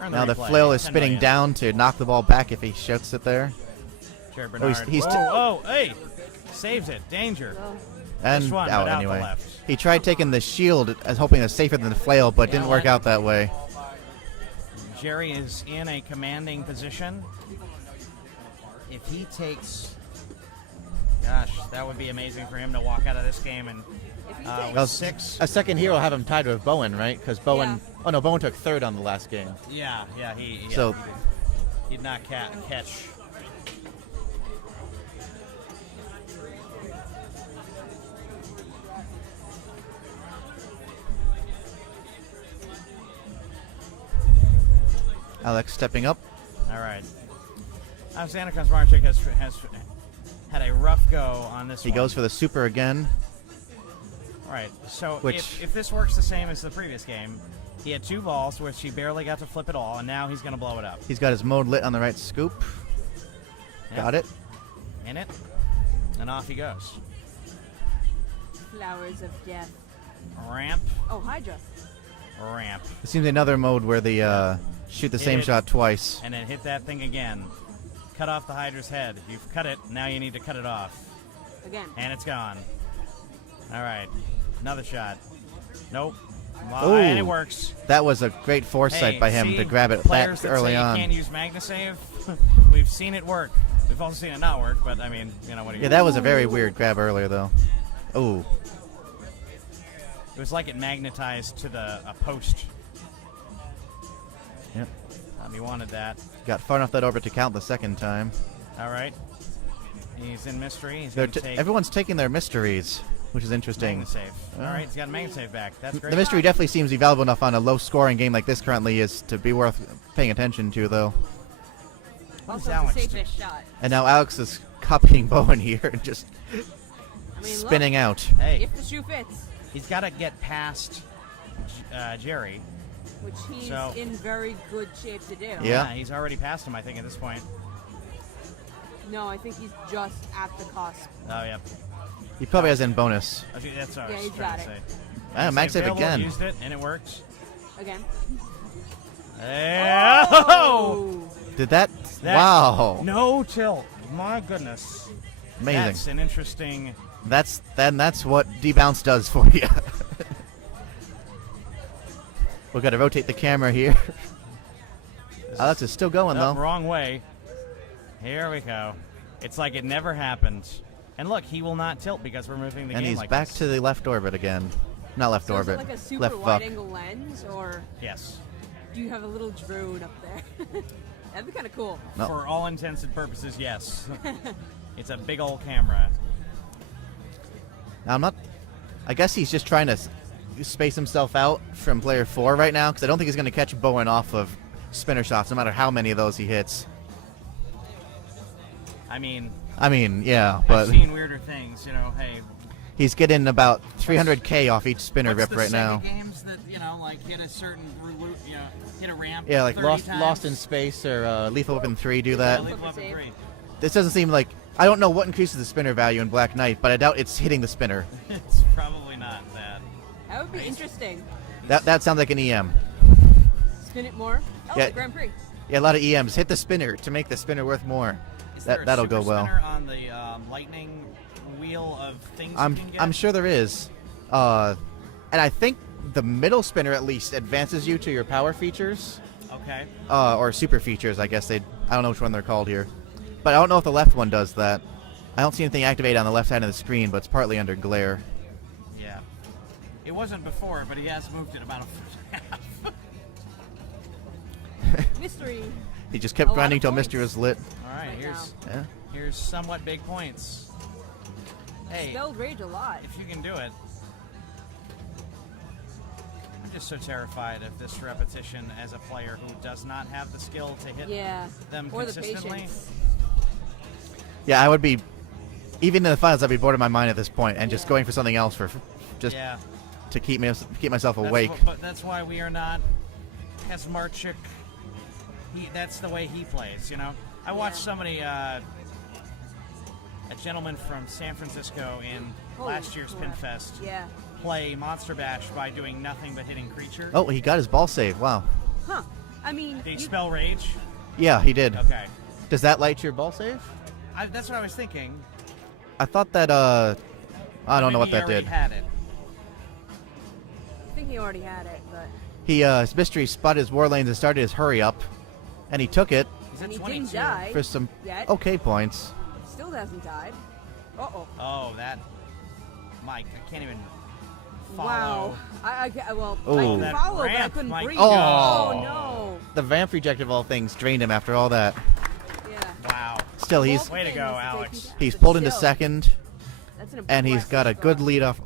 Run Now the replay. flail is 10 spinning million. down to knock the ball back if he shoots it there. Jared Oh, Bernard. he's oh, hey. Saves it. Danger. And This one, out but out the anyway. left. He tried taking the shield as hoping it's safer than the flail, but didn't work out that way. Jerry is in a commanding position. If he takes... Gosh, that would be amazing for him to walk out of this game and Well, with 6. A second here will have him tied with Bowen, right? Because Bowen... Oh, no, Bowen took third on the last game. Yeah, So he did not catch. Alex stepping up. All right. Aleksander Kaczmarczyk has had a rough go on this He one. goes for the super again. All right, so Which- if this works the same as the previous game, he had 2 balls, which he barely got to flip it all, and now he's going to blow it up. He's got his mode lit on the right scoop. Yeah. Got it. In it, and off he goes. Flowers of death. Ramp, Oh, Hydra. ramp, It seems another mode where they shoot the Hit same it. shot twice. and then hit that thing again. Cut off the Hydra's head. You've cut it, now you need to cut it off. Again. And it's gone. All right, another shot. Nope. Well, Ooh. and it works. That was a great foresight Hey, by him see, to grab it players that that early say on. You can't use MagnaSave. We've seen it work. We've also seen it not work, but I mean, you know what? Yeah, that was a very weird grab earlier, though. Ooh. It was like it magnetized to a post. Yep. He wanted that. Got far enough that over to count the second time. All right. He's in mystery. He's They're going to take everyone's taking their mysteries, which is interesting. MagnaSave. All right, he's got a MagnaSave back. That's great. The mystery definitely seems to be valuable enough on a low-scoring game like this currently is to be worth paying attention to, though. Also, Alex it's the do? safest shot. And now Alex is copying Bowen here and just I mean, spinning out. Hey, Look, if the shoe fits, he's got to get past Jerry. which he's So- in very good shape to do. Yeah. He's already passed him, I think, at this point. No, I think he's just at the cusp. Oh, yeah. He probably has in bonus. Okay, that's what I Yeah, was he's trying got to it. say. Ah, mag save Available, again. Used it, and it worked. Again. Oh! Did that? That- Wow. No tilt. My goodness. Amazing. That's an interesting... That's what debounce does for you. We've got to rotate the camera here. Alex is still going Oh, though. wrong way. Here we go. It's like it never happened. And look, he will not tilt because we're moving the And game he's like back this. to the left orbit again. Not left So is orbit. it like a super left fuck. wide-angle lens, or Yes. do you have a little drone up there? That'd be kind of cool. No. For all intents and purposes, yes. It's a big old camera. Now I'm not. I guess he's just trying to space himself out from player 4 right now because I don't think he's going to catch Bowen off of spinner shots, no matter how many of those he hits. I mean, Yeah, I've but seen weirder things. You know, hey, he's getting about 300K off each spinner what's rip the right Sega now. games that like hit a certain route, hit a ramp. Yeah, like 30 Lost times? in Space or Lethal Weapon 3 do Yeah, that. Lethal Weapon 3. This doesn't seem like. I don't know what increases the spinner value in Black Knight, but I doubt it's hitting the spinner. It's probably not that. That would be interesting. That sounds like an EM. Spin it more. Oh, Yeah. the Grand Prix. Yeah, a lot of EMs. Hit the spinner to make the spinner worth more. Is there a That'll super go well. spinner on the lightning wheel of things you can get? I'm sure there is. And I think the middle spinner at least advances you to your power features. Okay. Or super features, I guess I don't know which one they're called here. But I don't know if the left one does that. I don't see anything activate on the left side of the screen, but it's partly under glare. Yeah. It wasn't before, but he has moved it about a foot and a half. Mystery. He just kept A lot grinding of till points. Mystery was lit. All right, Right Yeah. here's somewhat big points. Hey, Spelled rage a lot. if you can do it. I'm just so terrified of this repetition as a player who does not have the skill to hit Yeah. them Or the consistently. patience. Yeah, I would be, even in the finals, I'd be bored of my mind at this point and just Yeah. going for something else just Yeah. to keep myself That's awake. But that's why we are not Kaczmarczyk. That's the way he plays, you know. I watched somebody, a gentleman from San Francisco in Holy last year's crap. Pinfest Yeah. play Monster Bash by doing nothing but hitting creature. Oh, he got his ball save. Wow. Huh. I mean, Did he you- spell rage? Yeah, he did. Okay. Does that light your ball save? That's what I was thinking. I thought that, I don't know what Maybe that he did. already had it. I think he already had it, but His Mystery spotted his war lanes and started his hurry up, and he took it He's and at he 22. didn't die for some yet. okay points. Still hasn't died. Uh-oh. Oh, that. Mike, I can't even follow. Wow. Well, Ooh. I Oh, can that follow, but I ramp, couldn't Mike. breathe. Oh. No. The Vamp reject of all things drained him after all that. Yeah. Wow. Still, he's Way to go, Alex. he's But pulled into still, second, that's an and he's got a impressive good run. lead off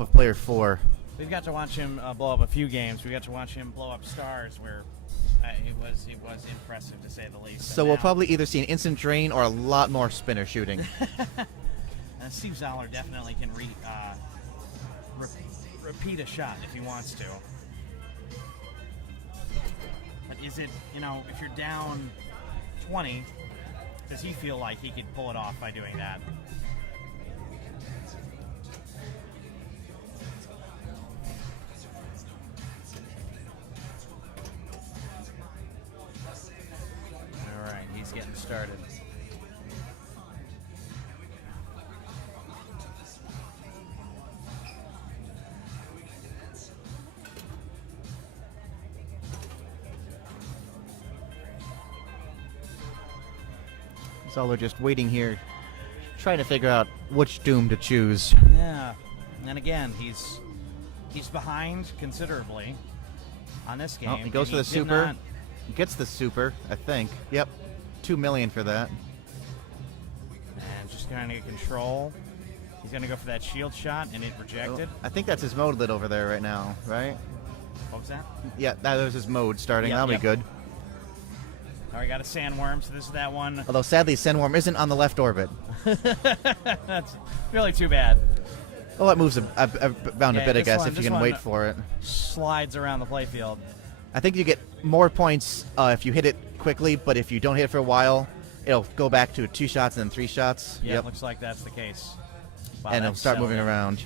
of player 4. We've got to watch him blow up a few games. We got to watch him blow up stars where it was impressive to say the least. So And we'll now, probably either see an instant drain or a lot more spinner shooting. Steve Zahler definitely can repeat a shot if he wants to. But is it, if you're down 20, does he feel like he could pull it off by doing that? All right, he's getting started. Zoller just waiting here, trying to figure out which Doom to choose. Yeah, and again, he's behind considerably on this game. Oh, he goes and for the did super. not- Gets the super, I think. Yep. 2 million for that. and just trying to get control. He's going to go for that shield shot, and it rejected. I think that's his mode lit over there right now, right? What was that? Yeah, that was his mode starting. Yep, That'll yep. be good. All right, got a sandworm, so this is that one. Although sadly, Sandworm isn't on the left orbit. That's really too bad. Well, that moves bound Yeah, a bit, I this guess, one- if you this can one- wait for it. Slides around the playfield. I think you get more points if you hit it quickly, but if you don't hit it for a while, it'll go back to 2 shots and then 3 shots. Yeah, it looks like that's the case. Wow, And it'll that's start so moving good. around.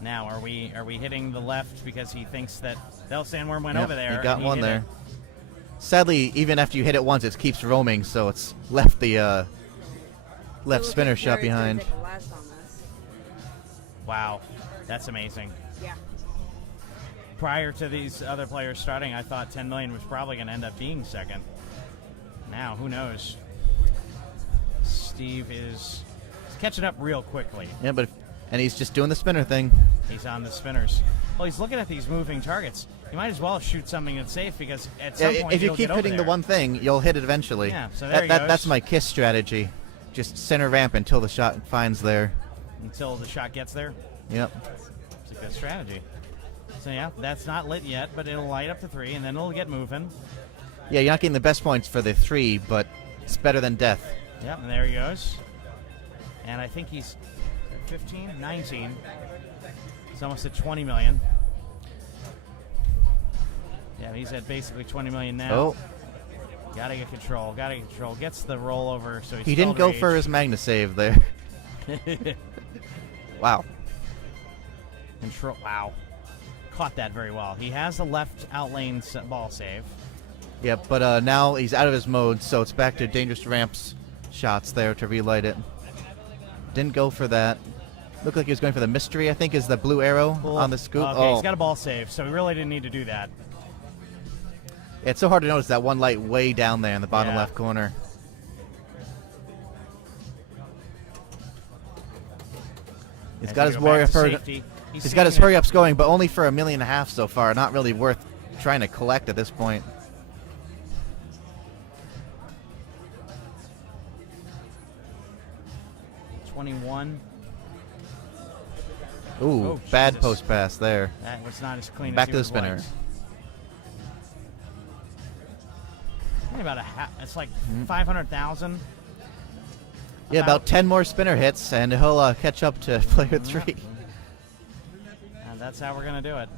Now, are we hitting the left because he thinks that sandworm went Yep, over there? He got and one hit there. it. Sadly, even after you hit it once, it keeps roaming, so it's left the left spinner shot behind. Wow, that's amazing. Yeah. Prior to these other players starting, I thought 10 million was probably going to end up being second. Now, who knows? Steve is catching up real quickly. Yeah, and he's just doing the spinner thing. He's on the spinners. Well, he's looking at these moving targets. You might as well shoot something that's safe because at some point If you you'll keep get over hitting the there. one thing, you'll hit it eventually. Yeah, so there he That's goes. my KISS strategy. Just center ramp until the shot finds there. Until the shot gets there. Yep. It's a good strategy. So yeah, that's not lit yet, but it'll light up to 3, and then it'll get moving. Yeah, you're not getting the best points for the 3, but it's better than death. Yep, and there he goes. And I think he's 15, 19. He's almost at 20 million. Yeah, he's at basically 20 million now. Oh, Gotta get control. Gets the rollover, so he's he didn't go for his Magna save there. Wow. control. Wow. Caught that very well. He has the left out lane ball save. Yep, but now he's out of his mode, so it's back to dangerous ramps shots there to relight it. Didn't go for that. Looked like he was going for the mystery, I think, is the blue arrow on the scoop. Okay, he's got a ball save, so we really didn't need to do that. It's so hard to notice that one light way down there in the bottom Yeah. left corner. He's got his warrior He's got his hurry ups going, but only for 1.5 million so far. Not really worth trying to collect at this point. $21. Ooh, Oh, bad Jesus. post pass there. That was not as clean Back as to the would spinner. like. Only about a half. It's like 500,000. Yeah, about 10 more spinner hits, and he'll catch up to player 3. And that's how we're gonna do it.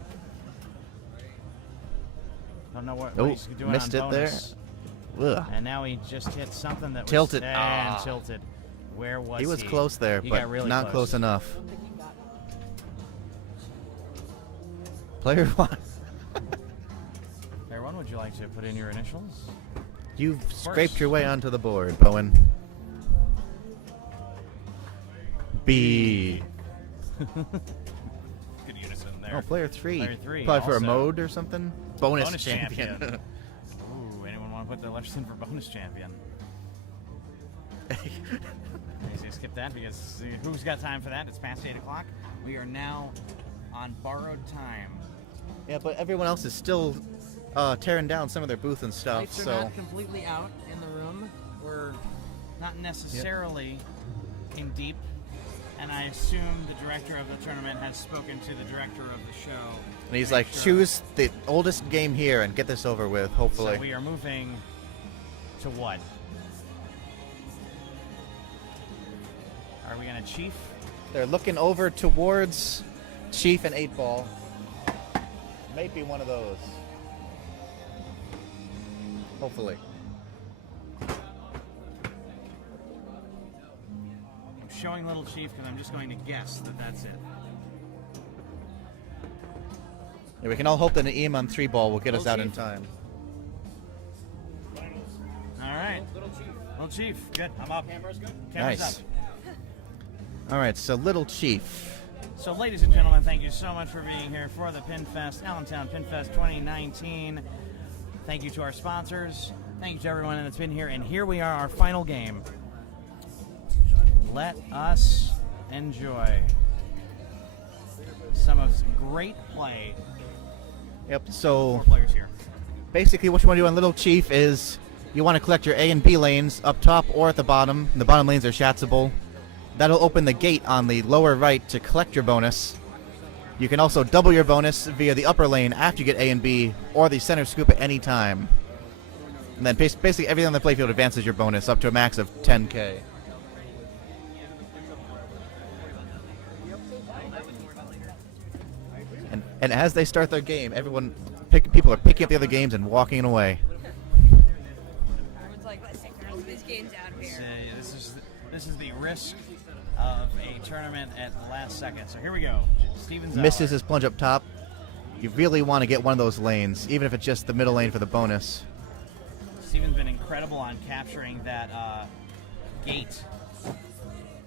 Don't know what Oh, he's doing missed on it there. bonus. Ugh. And now he just hit something that Tilted. was Ah. tilted. Where was he? He was close there, He but got really not close enough. Player 1. Player 1, would you like to put in your initials? You've scraped your way onto the board, Bowen. B. Good unison there. Oh, player 3. Player 3 Probably for a also. mode or something. Bonus, Bonus champion. champion. Ooh, anyone want to put their letters in for bonus champion? Easy to skip that because who's got time for that? It's past 8 o'clock. We are now on borrowed time. Yeah, but everyone else is still tearing down some of their booth and stuff. Lights are So not completely out in the room. We're not necessarily in deep. And I assume the director of the tournament has spoken to the director of the show. and he's to make like, sure. choose the oldest game here and get this over with. Hopefully. So we are moving to what? Are we going to chief? They're looking over towards Chief and 8 Ball. Might be one of those. Hopefully. I'm showing Little Chief because I'm just going to guess that that's it. Yeah, we can all hope that an EM on 3 Ball will get us Little out in Chief? time. All right. Little Chief. Good. I'm up. Camera's Nice. up. All right, so Little Chief. So, ladies and gentlemen, thank you so much for being here for the Pinfest, Allentown Pinfest 2019. Thank you to our sponsors. Thank you to everyone that's been here. And here we are, our final game. Let us enjoy some of great play. Yep, so Four players here. basically what you want to do on Little Chief is you want to collect your A and B lanes up top or at the bottom. The bottom lanes are shatsable. That'll open the gate on the lower right to collect your bonus. You can also double your bonus via the upper lane after you get A and B or the center scoop at any time. And then basically everything on the playfield advances your bonus up to a max of 10k. And as they start their game, people are picking up the other games and walking away. Everyone's like, let's take the rest of these games out of here. This is the risk of a tournament at the last second. So here we go. Steven Zahler. Misses his plunge up top. You really want to get one of those lanes, even if it's just the middle lane for the bonus. Steven's been incredible on capturing that gate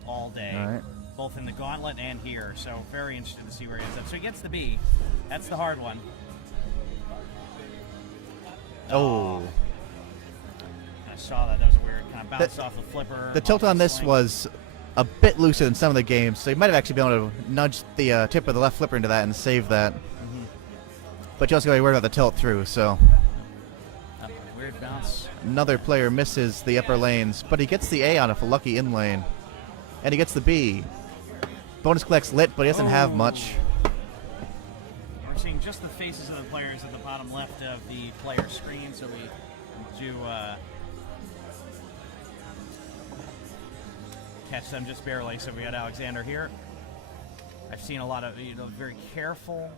all day, All right. both in the gauntlet and here. So very interested to see where he ends up. So he gets the B. That's the hard one. Oh. I saw that. That was weird. Kind of bounced off the flipper. The tilt off on the this sling. was a bit looser than some of the games, so you might have actually been able to nudge the tip of the left flipper into that and save that. But you also got to be worried about the tilt through, so Weird bounce. another player misses the upper lanes, but he gets the A on a lucky in lane. And he gets the B. Bonus collects lit, but he doesn't have much. We're seeing just the faces of the players at the bottom left of the player screen, so we do catch them just barely. So we got Alexander here. I've seen a lot of very careful,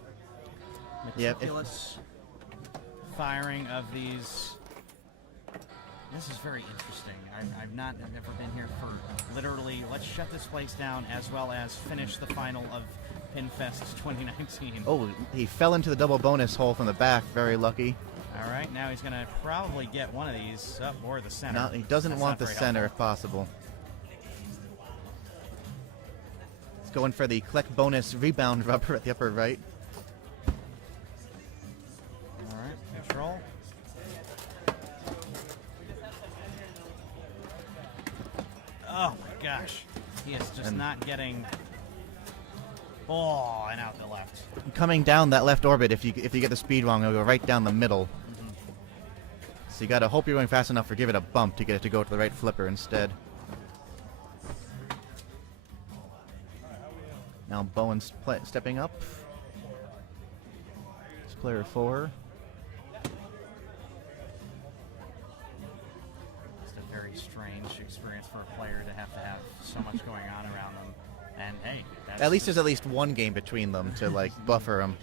Yep. meticulous firing of these. This is very interesting. I've not ever been here for literally, let's shut this place down as well as finish the final of Pinfest 2019. Oh, he fell into the double bonus hole from the back. Very lucky. All All right, now he's going to probably get one of these, or the center. No, he doesn't That's want not the very center helpful. if possible. He's going for the collect bonus rebound rubber at the upper right. All right, control. Oh my gosh, he is just And- not getting. Oh, and out the left. Coming down that left orbit, if you get the speed wrong, it'll go right down the middle. So you gotta hope you're going fast enough or give it a bump to get it to go to the right flipper instead. Now Bowen's stepping up. It's player 4. It's a very strange experience for a player to have so much going on around them. And hey, that's At least there's at least one game between them to like buffer them.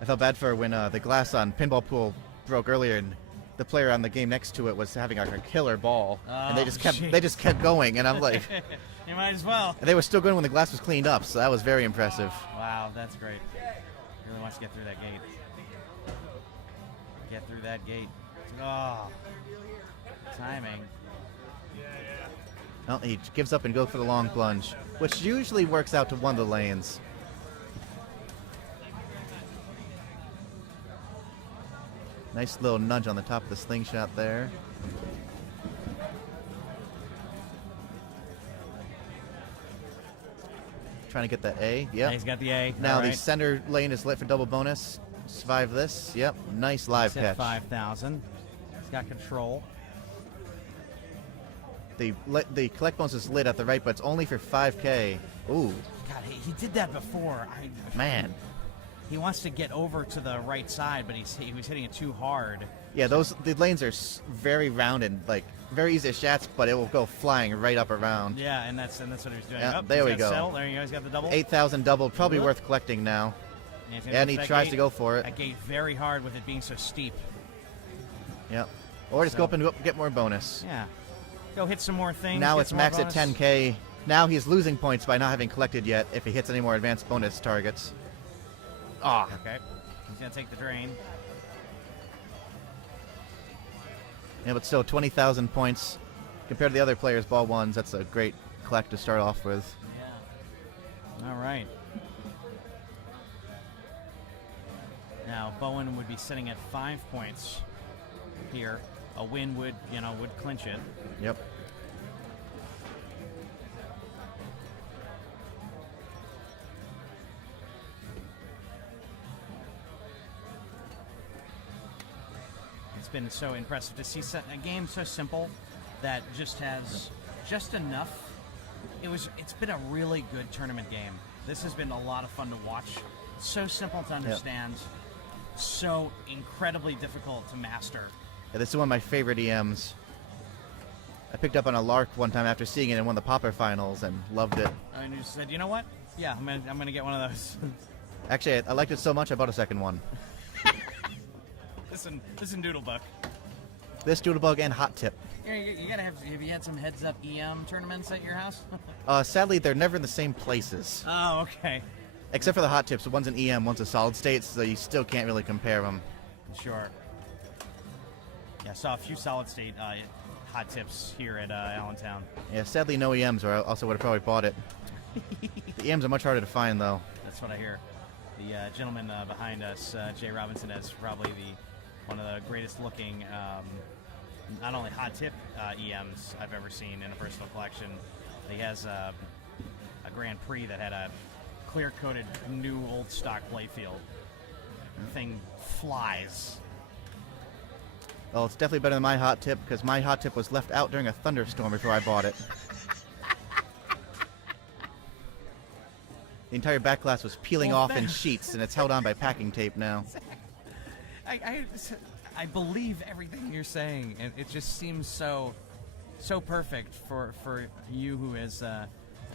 I felt bad for when the glass on Pinball Pool broke earlier, and the player on the game next to it was having like a killer ball, and they Oh, just kept jeez. going, and I'm like, you might as well. and they were still going when the glass was cleaned up, so that was very impressive. Wow, that's great. Really wants to get through that gate. Get through that gate. Oh, timing. Well, he gives up and goes for the long plunge, which usually works out to one of the lanes. Nice little nudge on the top of the slingshot there. Trying to get that A. Yep. He's got the A. Now All the right. center lane is lit for double bonus. Survive this. Yep. Nice live He's at catch. 5,000. He's got control. The collect bonus is lit at the right, but it's only for 5K. Ooh, God, he did that before. man. He wants to get over to the right side, but he was hitting it too hard. Yeah, the lanes are very rounded, like very easy to shots, but it will go flying right up around. Yeah, and that's what he was doing. Yeah, Oh, there he's we got go. Settle. There you go. He's got the double. 8,000 double, probably Whoop. worth collecting now. he's gonna And hit he that tries gate. to go for it. That gate very hard with it being so steep. Yep. Or just So- go up and get more bonus. Yeah. Go hit some more things. Now get it's some more max at bonus. 10K. Now he's losing points by not having collected yet if he hits any more advanced bonus targets. Ah, Okay. He's going to take the drain. yeah, but still 20,000 points compared to the other players' ball ones. That's a great collect to start off with. Yeah. All right. Now Bowen would be sitting at 5 points here. A win would clinch it. Yep. It's been so impressive to see a game so simple that just has just enough. It's been a really good tournament game. This has been a lot of fun to watch. So simple to understand. So incredibly difficult to master. Yeah, this is one of my favorite EMs. I picked up on a lark one time after seeing it in one of the Popper finals and loved it. And you said, you know what? Yeah, I'm gonna get one of those. Actually, I liked it so much I bought a second one. listen, Doodlebug. This Doodlebug and Hot Tip. You gotta have you had some heads up EM tournaments at your house? Sadly, they're never in the same places. Oh, okay. Except for the Hot Tips. One's an EM, one's a solid state, so you still can't really compare them. Sure. Yeah, I saw a few solid state hot tips here at Allentown. Yeah, sadly no EMs, or I also would have probably bought it. The EMs are much harder to find, though. That's what I hear. The gentleman behind us, Jay Robinson, is probably one of the greatest looking, not only hot tip EMs I've ever seen in a personal collection. He has a Grand Prix that had a clear-coated new old stock playfield. The thing flies. Well, it's definitely better than my Hot Tip, because my Hot Tip was left out during a thunderstorm before I bought it. The entire back glass was peeling Well, off in sheets, and it's held on by packing tape now. I believe everything you're saying, and it just seems so perfect for you who has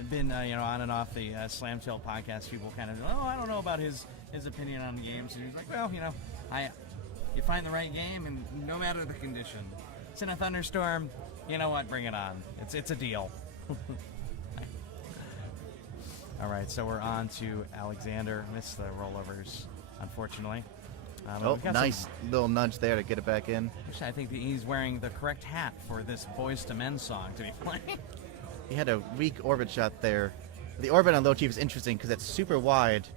been on and off the Slam Tail podcast. People kind of I don't know about his opinion on the games, and he's like, well, you find the right game, and no matter the condition, it's in a thunderstorm. You know what? Bring it on. It's a deal. All right, so we're on to Alexander. Missed the rollovers, unfortunately. Oh, we've got nice little nudge there to get it back in. Actually, I think that he's wearing the correct hat for this Boys to Men song to be playing. He had a weak orbit shot there. The orbit on Low Chief is interesting because it's super wide,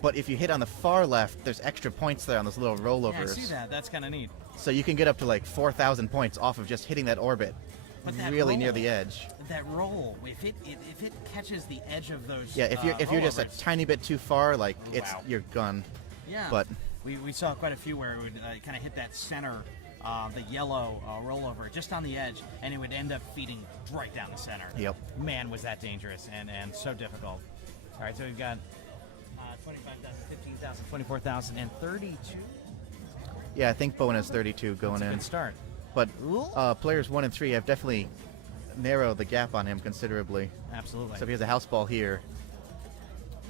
but if you hit on the far left, there's extra points there on those little rollovers. Yeah, I see that. That's kind of neat. So you can get up to like 4,000 points off of just hitting that orbit But that really near roll- the edge. That roll, if it catches the edge of those, Yeah, if you're just a rollovers- tiny bit too far, like Wow. you're gone. yeah, but- we saw quite a few where it would kind of hit that center, the yellow rollover just on the edge, and it would end up feeding right down the center. Yep. Man, was that dangerous and so difficult. All right, so we've got 25,000, 15,000, 24,000, and 32. Yeah, I think Bowen has 32 going That's a in. good start. But players 1 and 3 have definitely narrowed the gap on him considerably. Absolutely. So if he has a house ball here,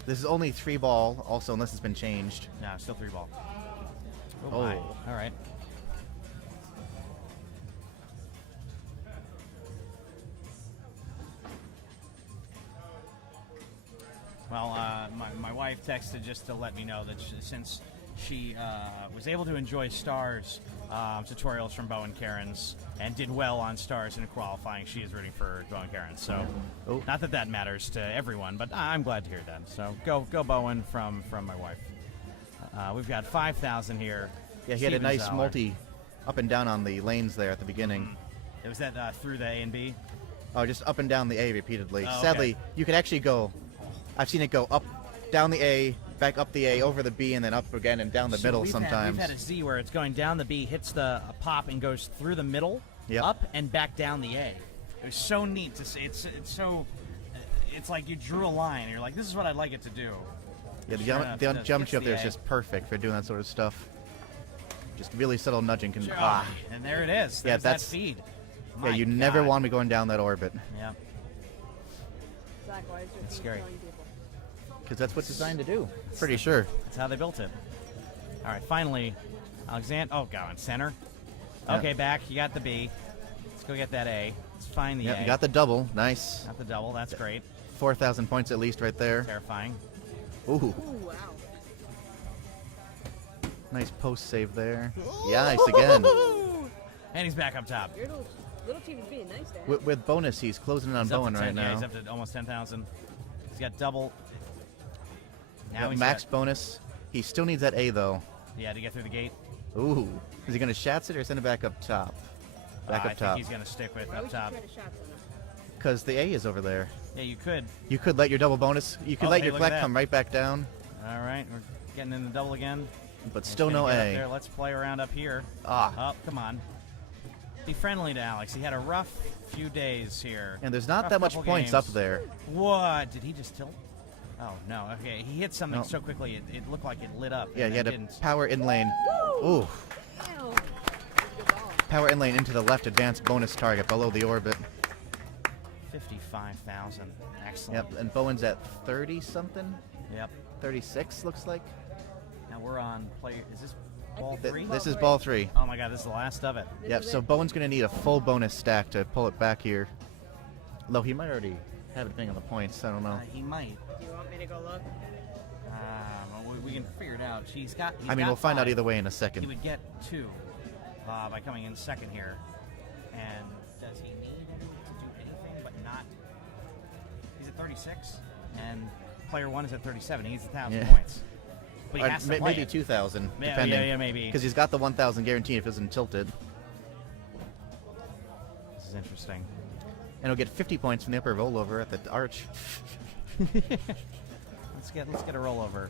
this is only 3 ball, also, unless it's been changed. No, still 3 ball. Oh. My. All right. Well, my wife texted just to let me know that since she was able to enjoy Stars tutorials from Bowen Kerins and did well on Stars in qualifying, she is rooting for Bowen Kerins. So, not that matters to everyone, but I'm glad to hear that. So, go Bowen from my wife. We've got 5,000 here. Yeah, he had a Steven nice Zahler. multi up and down on the lanes there at the beginning. It was that through the A and B. Oh, just up and down the A repeatedly. Oh, okay. Sadly, you could actually go, I've seen it go up, down the A, back up the A, over the B, and then up again and down the middle sometimes. We've had a Z where it's going down the B, hits the pop, and goes through the middle, Yep. up and back down the A. It was so neat to see. It's so. It's like you drew a line. And you're like, this is what I'd like it to do. Yeah, the Sure jump, enough, the it jump hits ship the there is A. just perfect for doing that sort of stuff. Just really subtle nudging can. And there it is. Yeah, There's that that's- feed. Yeah, My you never God. want to be going down that orbit Yeah. Zach, why is your It's team scary. killing people? because that's what's designed to do. Pretty sure. That's how they built it. All right, finally, Alexander. Oh, God, center. Yeah. Okay, back. You got the B. Let's go get that A. Let's find the Yeah, A. you got the double. Nice. Got the double. That's great. 4,000 points at least right there. Terrifying. Ooh, Ooh, wow. nice post save there. Yeah, nice again. And he's back up top. Your little team is being nice there. With bonus, he's closing in on He's up to Bowen 10, right yeah, now. he's up to almost 10,000. He's got double. Now Yeah, he's max got, bonus. He still needs that A though. yeah, to get through the gate. Ooh, is he gonna shats it or send it back up top? Back I up top. think he's going to stick with Why up would you top. try to shots on him? Because the A is over there. Yeah, you could. You could let your double bonus. You could Oh, let hey, your look at collect that. come right back down, All right, we're getting in the double again. but He's still gonna no get up there. A. Let's play around up here. Ah, Oh, come on. Be friendly to Alex. He had a rough few days here. and there's not Rough that much couple points games. up there. What? Did he just tilt? Oh, no. Okay, he hit something No. so quickly it looked like it lit up. Yeah, and he had then a didn't. power in lane. Ooh, Ew. Good ball. power in lane into the left advanced bonus target below the orbit. 55,000. Excellent. Yep, and Bowen's at 30 something, Yep. 36 looks like. Now we're on player. Is this ball Th- 3? This is ball 3. Oh my God, this is the last of it. Yep, so Bowen's gonna need a full bonus stack to pull it back here. Though he might already have it on the points. I don't know. He might. Do you want me to go look? Well, we can figure it out. He's got. I mean, we'll find out either way in a He second. would get 2 by coming in second here. And does he need to do anything but not? He's at 36, and player 1 is at 37. He needs 1,000 Yeah. points. But he Or has to play maybe it. 2,000, Yeah, depending. yeah, maybe. Because he's got the 1,000 guaranteed if it isn't tilted. This is interesting. And he'll get 50 points from the upper rollover at the arch. Let's get a rollover.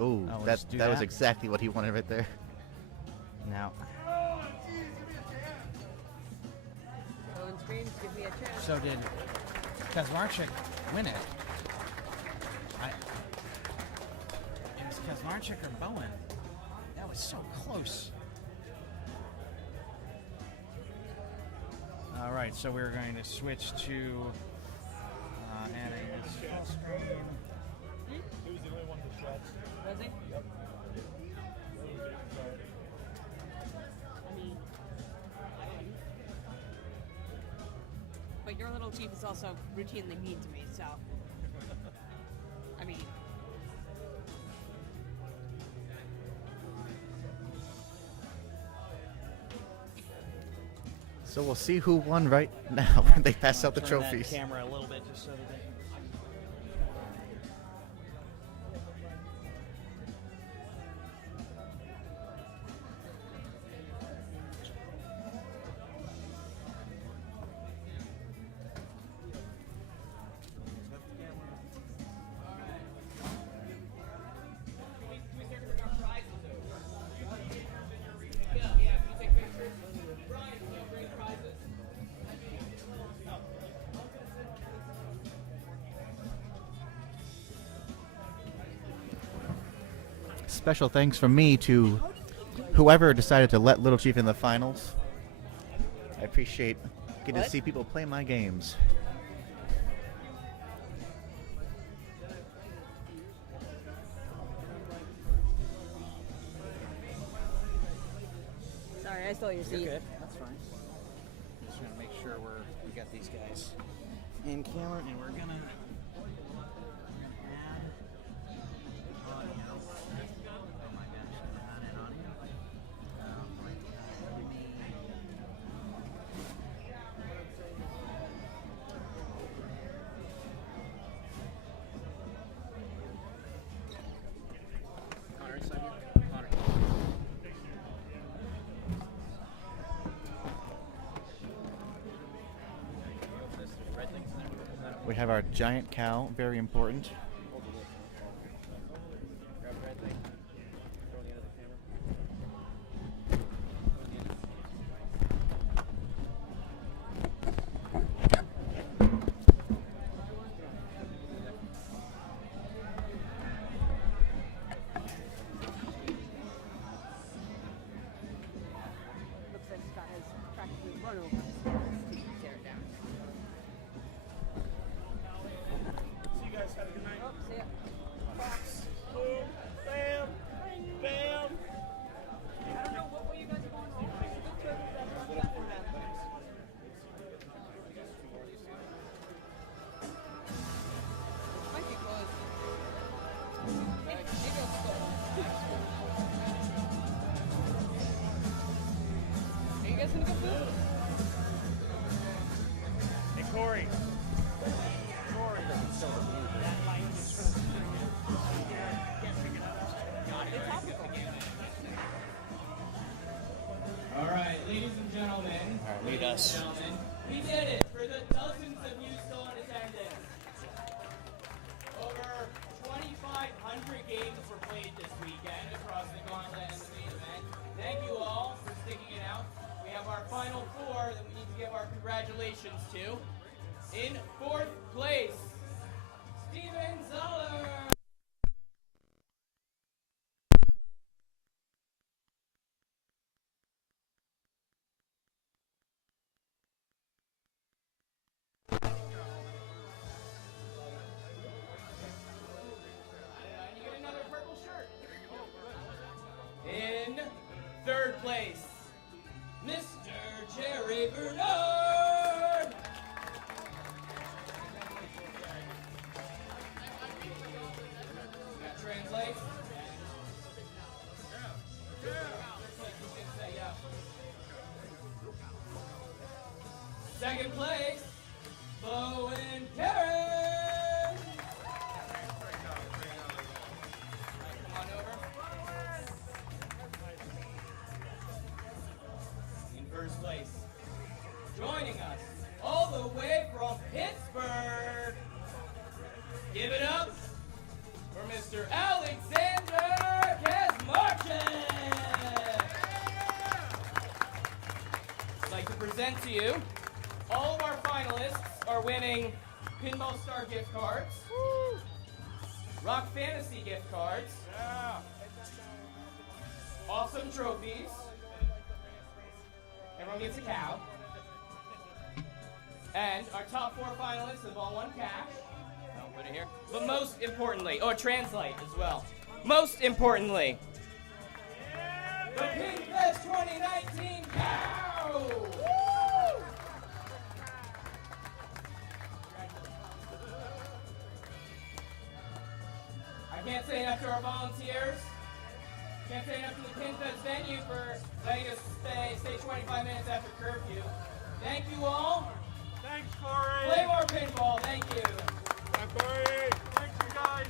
Ooh, we'll that just do that was that. exactly what he wanted right there. Now, Owen screams, give me a chance. so did Kaczmarczyk win it? It was Kaczmarczyk or Bowen. That was so close. All right, so we're going to switch to adding this full screen. Was he? I mean, but your little chief is also routinely mean to me, so. I mean, So we'll see who won right now when they pass out the Turn that trophies. camera a little bit just so that they can. Special thanks from me to whoever decided to let Little Chief in the finals. I appreciate getting to see people play my games. Sorry, I stole your seat. You're good. That's fine. Just trying to make sure we got these guys in camera, and we're gonna add audio. Oh my gosh, not in audio. Connor inside here. Connor. We have our giant cow, very important. Grab the red thing. Throw it into the camera. Looks like Scott has practically run over his tear it down. See you guys. Have a good night. Oh, see ya. Boom. Bam. Bam. I don't know what way you guys are going home. Good choices that run back around. Might be close. Maybe I'll just go. Are you guys gonna go food? Hey, Corey. All right, ladies and gentlemen. All right, lead us. Gentlemen, we did it for the dozens of you still in attendance. Over 2,500 games were played this weekend across the gauntlet and the main event. Thank you all for sticking it out. We have our final four that we need to give our congratulations to. In fourth place, Steven Zahler. And you get another purple shirt. In third place, Mr. Jerry Bernard. That translates. Second place, Bowen Kerins. Come on over. In first place, joining us all the way from Pittsburgh. Give it up for Mr. Aleksander Kaczmarczyk. I'd like to present to you all of our finalists are winning Pinball Star gift cards, Rock Fantasy gift cards, awesome trophies. Everyone gets a cow. And our top four finalists have all won cash. I'll put it here. But most importantly, or translate as well. Most importantly, the Pinfest 2019 cow! I can't say enough to our volunteers. Can't say enough to the Pinfest venue for letting us stay 25 minutes after curfew. Thank you all. Thanks, Corey. Play more pinball. Thank you. Bye, Corey. Thanks, you guys.